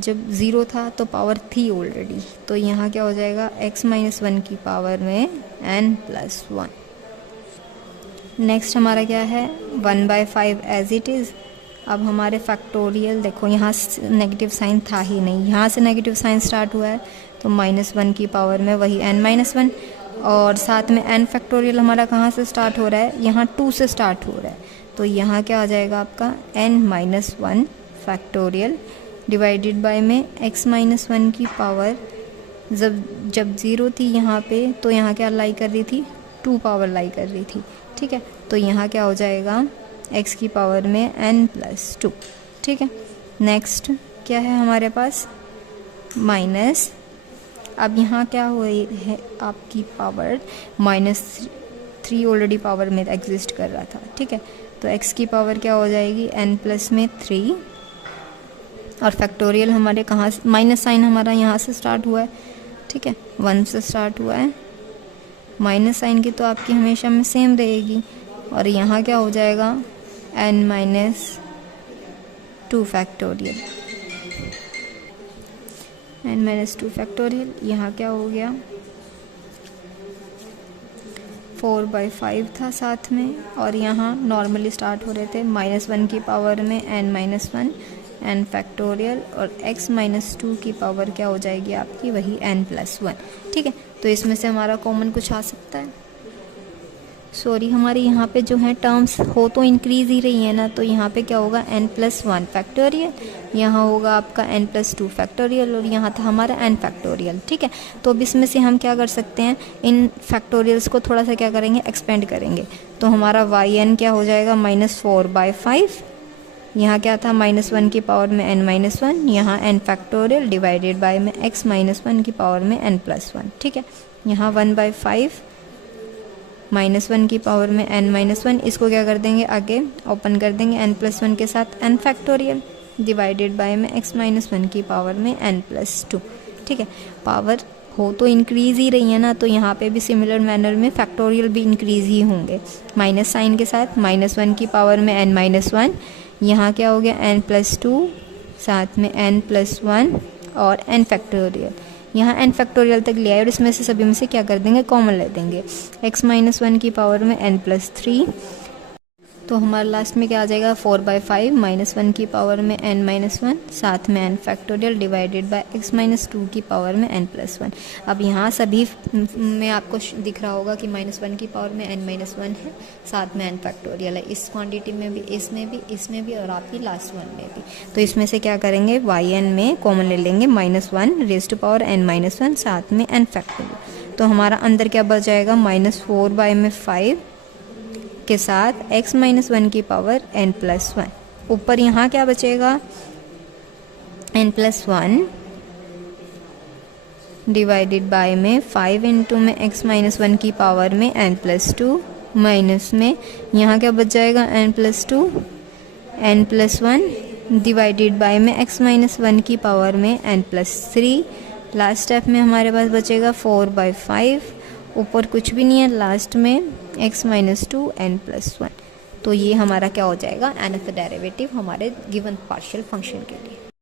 जब 0 था तो पावर थी ऑलरेडी, तो यहाँ क्या हो जाएगा, x -1 की पावर में n+1। नेक्स्ट हमारा क्या है, 1/5 एज इट इज़। अब हमारे फैक्टोरियल देखो, यहाँ नेगेटिव साइन था ही नहीं, यहाँ से नेगेटिव साइन स्टार्ट हुआ है, तो -1 की पावर में वही n-1, और साथ में n फैक्टोरियल हमारा कहाँ से स्टार्ट हो रहा है, यहाँ 2 से स्टार्ट हो रहा है, तो यहाँ क्या आ जाएगा आपका n-1 फैक्टोरियल डिवाइडेड बाय में x -1 की पावर, जब 0 थी यहाँ पे, तो यहाँ क्या लाई कर रही थी, 2 पावर लाई कर रही थी। ठीक है, तो यहाँ क्या हो जाएगा, x की पावर में n+2। ठीक है, नेक्स्ट क्या है हमारे पास, माइनस, अब यहाँ क्या हो रही है आपकी पावर, -3 ऑलरेडी पावर में एग्जिस्ट कर रहा था। ठीक है, तो x की पावर क्या हो जाएगी, n+3, और फैक्टोरियल हमारे कहाँ से, माइनस साइन हमारा यहाँ से स्टार्ट हुआ है। ठीक है, 1 से स्टार्ट हुआ है, माइनस साइन की तो आपकी हमेशा में सेम रहेगी, और यहाँ क्या हो जाएगा, n-2 फैक्टोरियल, n-2 फैक्टोरियल, यहाँ क्या हो गया, 4/5 था साथ में, और यहाँ नॉर्मली स्टार्ट हो रहे थे, -1 की पावर में n-1 n फैक्टोरियल, और x -2 की पावर क्या हो जाएगी आपकी, वही n+1। ठीक है, तो इसमें से हमारा कॉमन कुछ आ सकता है, सॉरी, हमारे यहाँ पे जो है टर्म्स हो तो इंक्रीज ही रही है ना, तो यहाँ पे क्या होगा n+1 फैक्टोरियल, यहाँ होगा आपका n+2 फैक्टोरियल और यहाँ था हमारा n फैक्टोरियल। ठीक है, तो अब इसमें से हम क्या कर सकते हैं, इन फैक्टोरियल्स को थोड़ा सा क्या करेंगे, एक्सपेंड करेंगे। तो हमारा yn क्या हो जाएगा, -4/5, यहाँ क्या था -1 की पावर में n-1, यहाँ n फैक्टोरियल डिवाइडेड बाय में x-1 की पावर में n+1। ठीक है, यहाँ 1/5 -1 की पावर में n-1, इसको क्या कर देंगे, आगे ओपन कर देंगे n+1 के साथ n फैक्टोरियल डिवाइडेड बाय में x-1 की पावर में n+2। ठीक है, पावर हो तो इंक्रीज ही रही है ना, तो यहाँ पे भी सिमिलर मैनर में फैक्टोरियल भी इंक्रीज ही होंगे, माइनस साइन के साथ -1 की पावर में n-1, यहाँ क्या हो गया n+2, साथ में n+1 और n फैक्टोरियल, यहाँ n फैक्टोरियल तक ले आए और इसमें से सभी में से क्या कर देंगे, कॉमन ले देंगे, x-1 की पावर में n+3, तो हमारा लास्ट में क्या आ जाएगा, 4/5 -1 की पावर में n-1, साथ में n factorial divided bye x-2 की पावर में n+1। अब यहाँ सभी में आपको दिख रहा होगा कि -1 की पावर में n-1 है, साथ में n फैक्टोरियल है, इस क्वांटिटी में भी, इसमें भी और आपकी लास्ट वन में भी। तो इसमें से क्या करेंगे, yn में कॉमन ले लेंगे, -1n-1, साथ में n फैक्टोरियल। तो हमारा अंदर क्या बच जाएगा, -4/5 के साथ x-1 की पावर n+1, ऊपर यहाँ क्या बचेगा, n+1 डिवाइडेड बाय में 5 इंटू में x-1 की पावर में n+2, माइनस में यहाँ क्या बच जाएगा, n+2, n+1 डिवाइडेड बाय में x-1 की पावर में n+3, लास्ट स्टेप में हमारे पास बचेगा 4/5, ऊपर कुछ भी नहीं है, लास्ट में x-2 n+1। तो ये हमारा क्या हो जाएगा, nth डेरिवेटिव हमारे गिवन पार्शियल फंक्शन के लिए।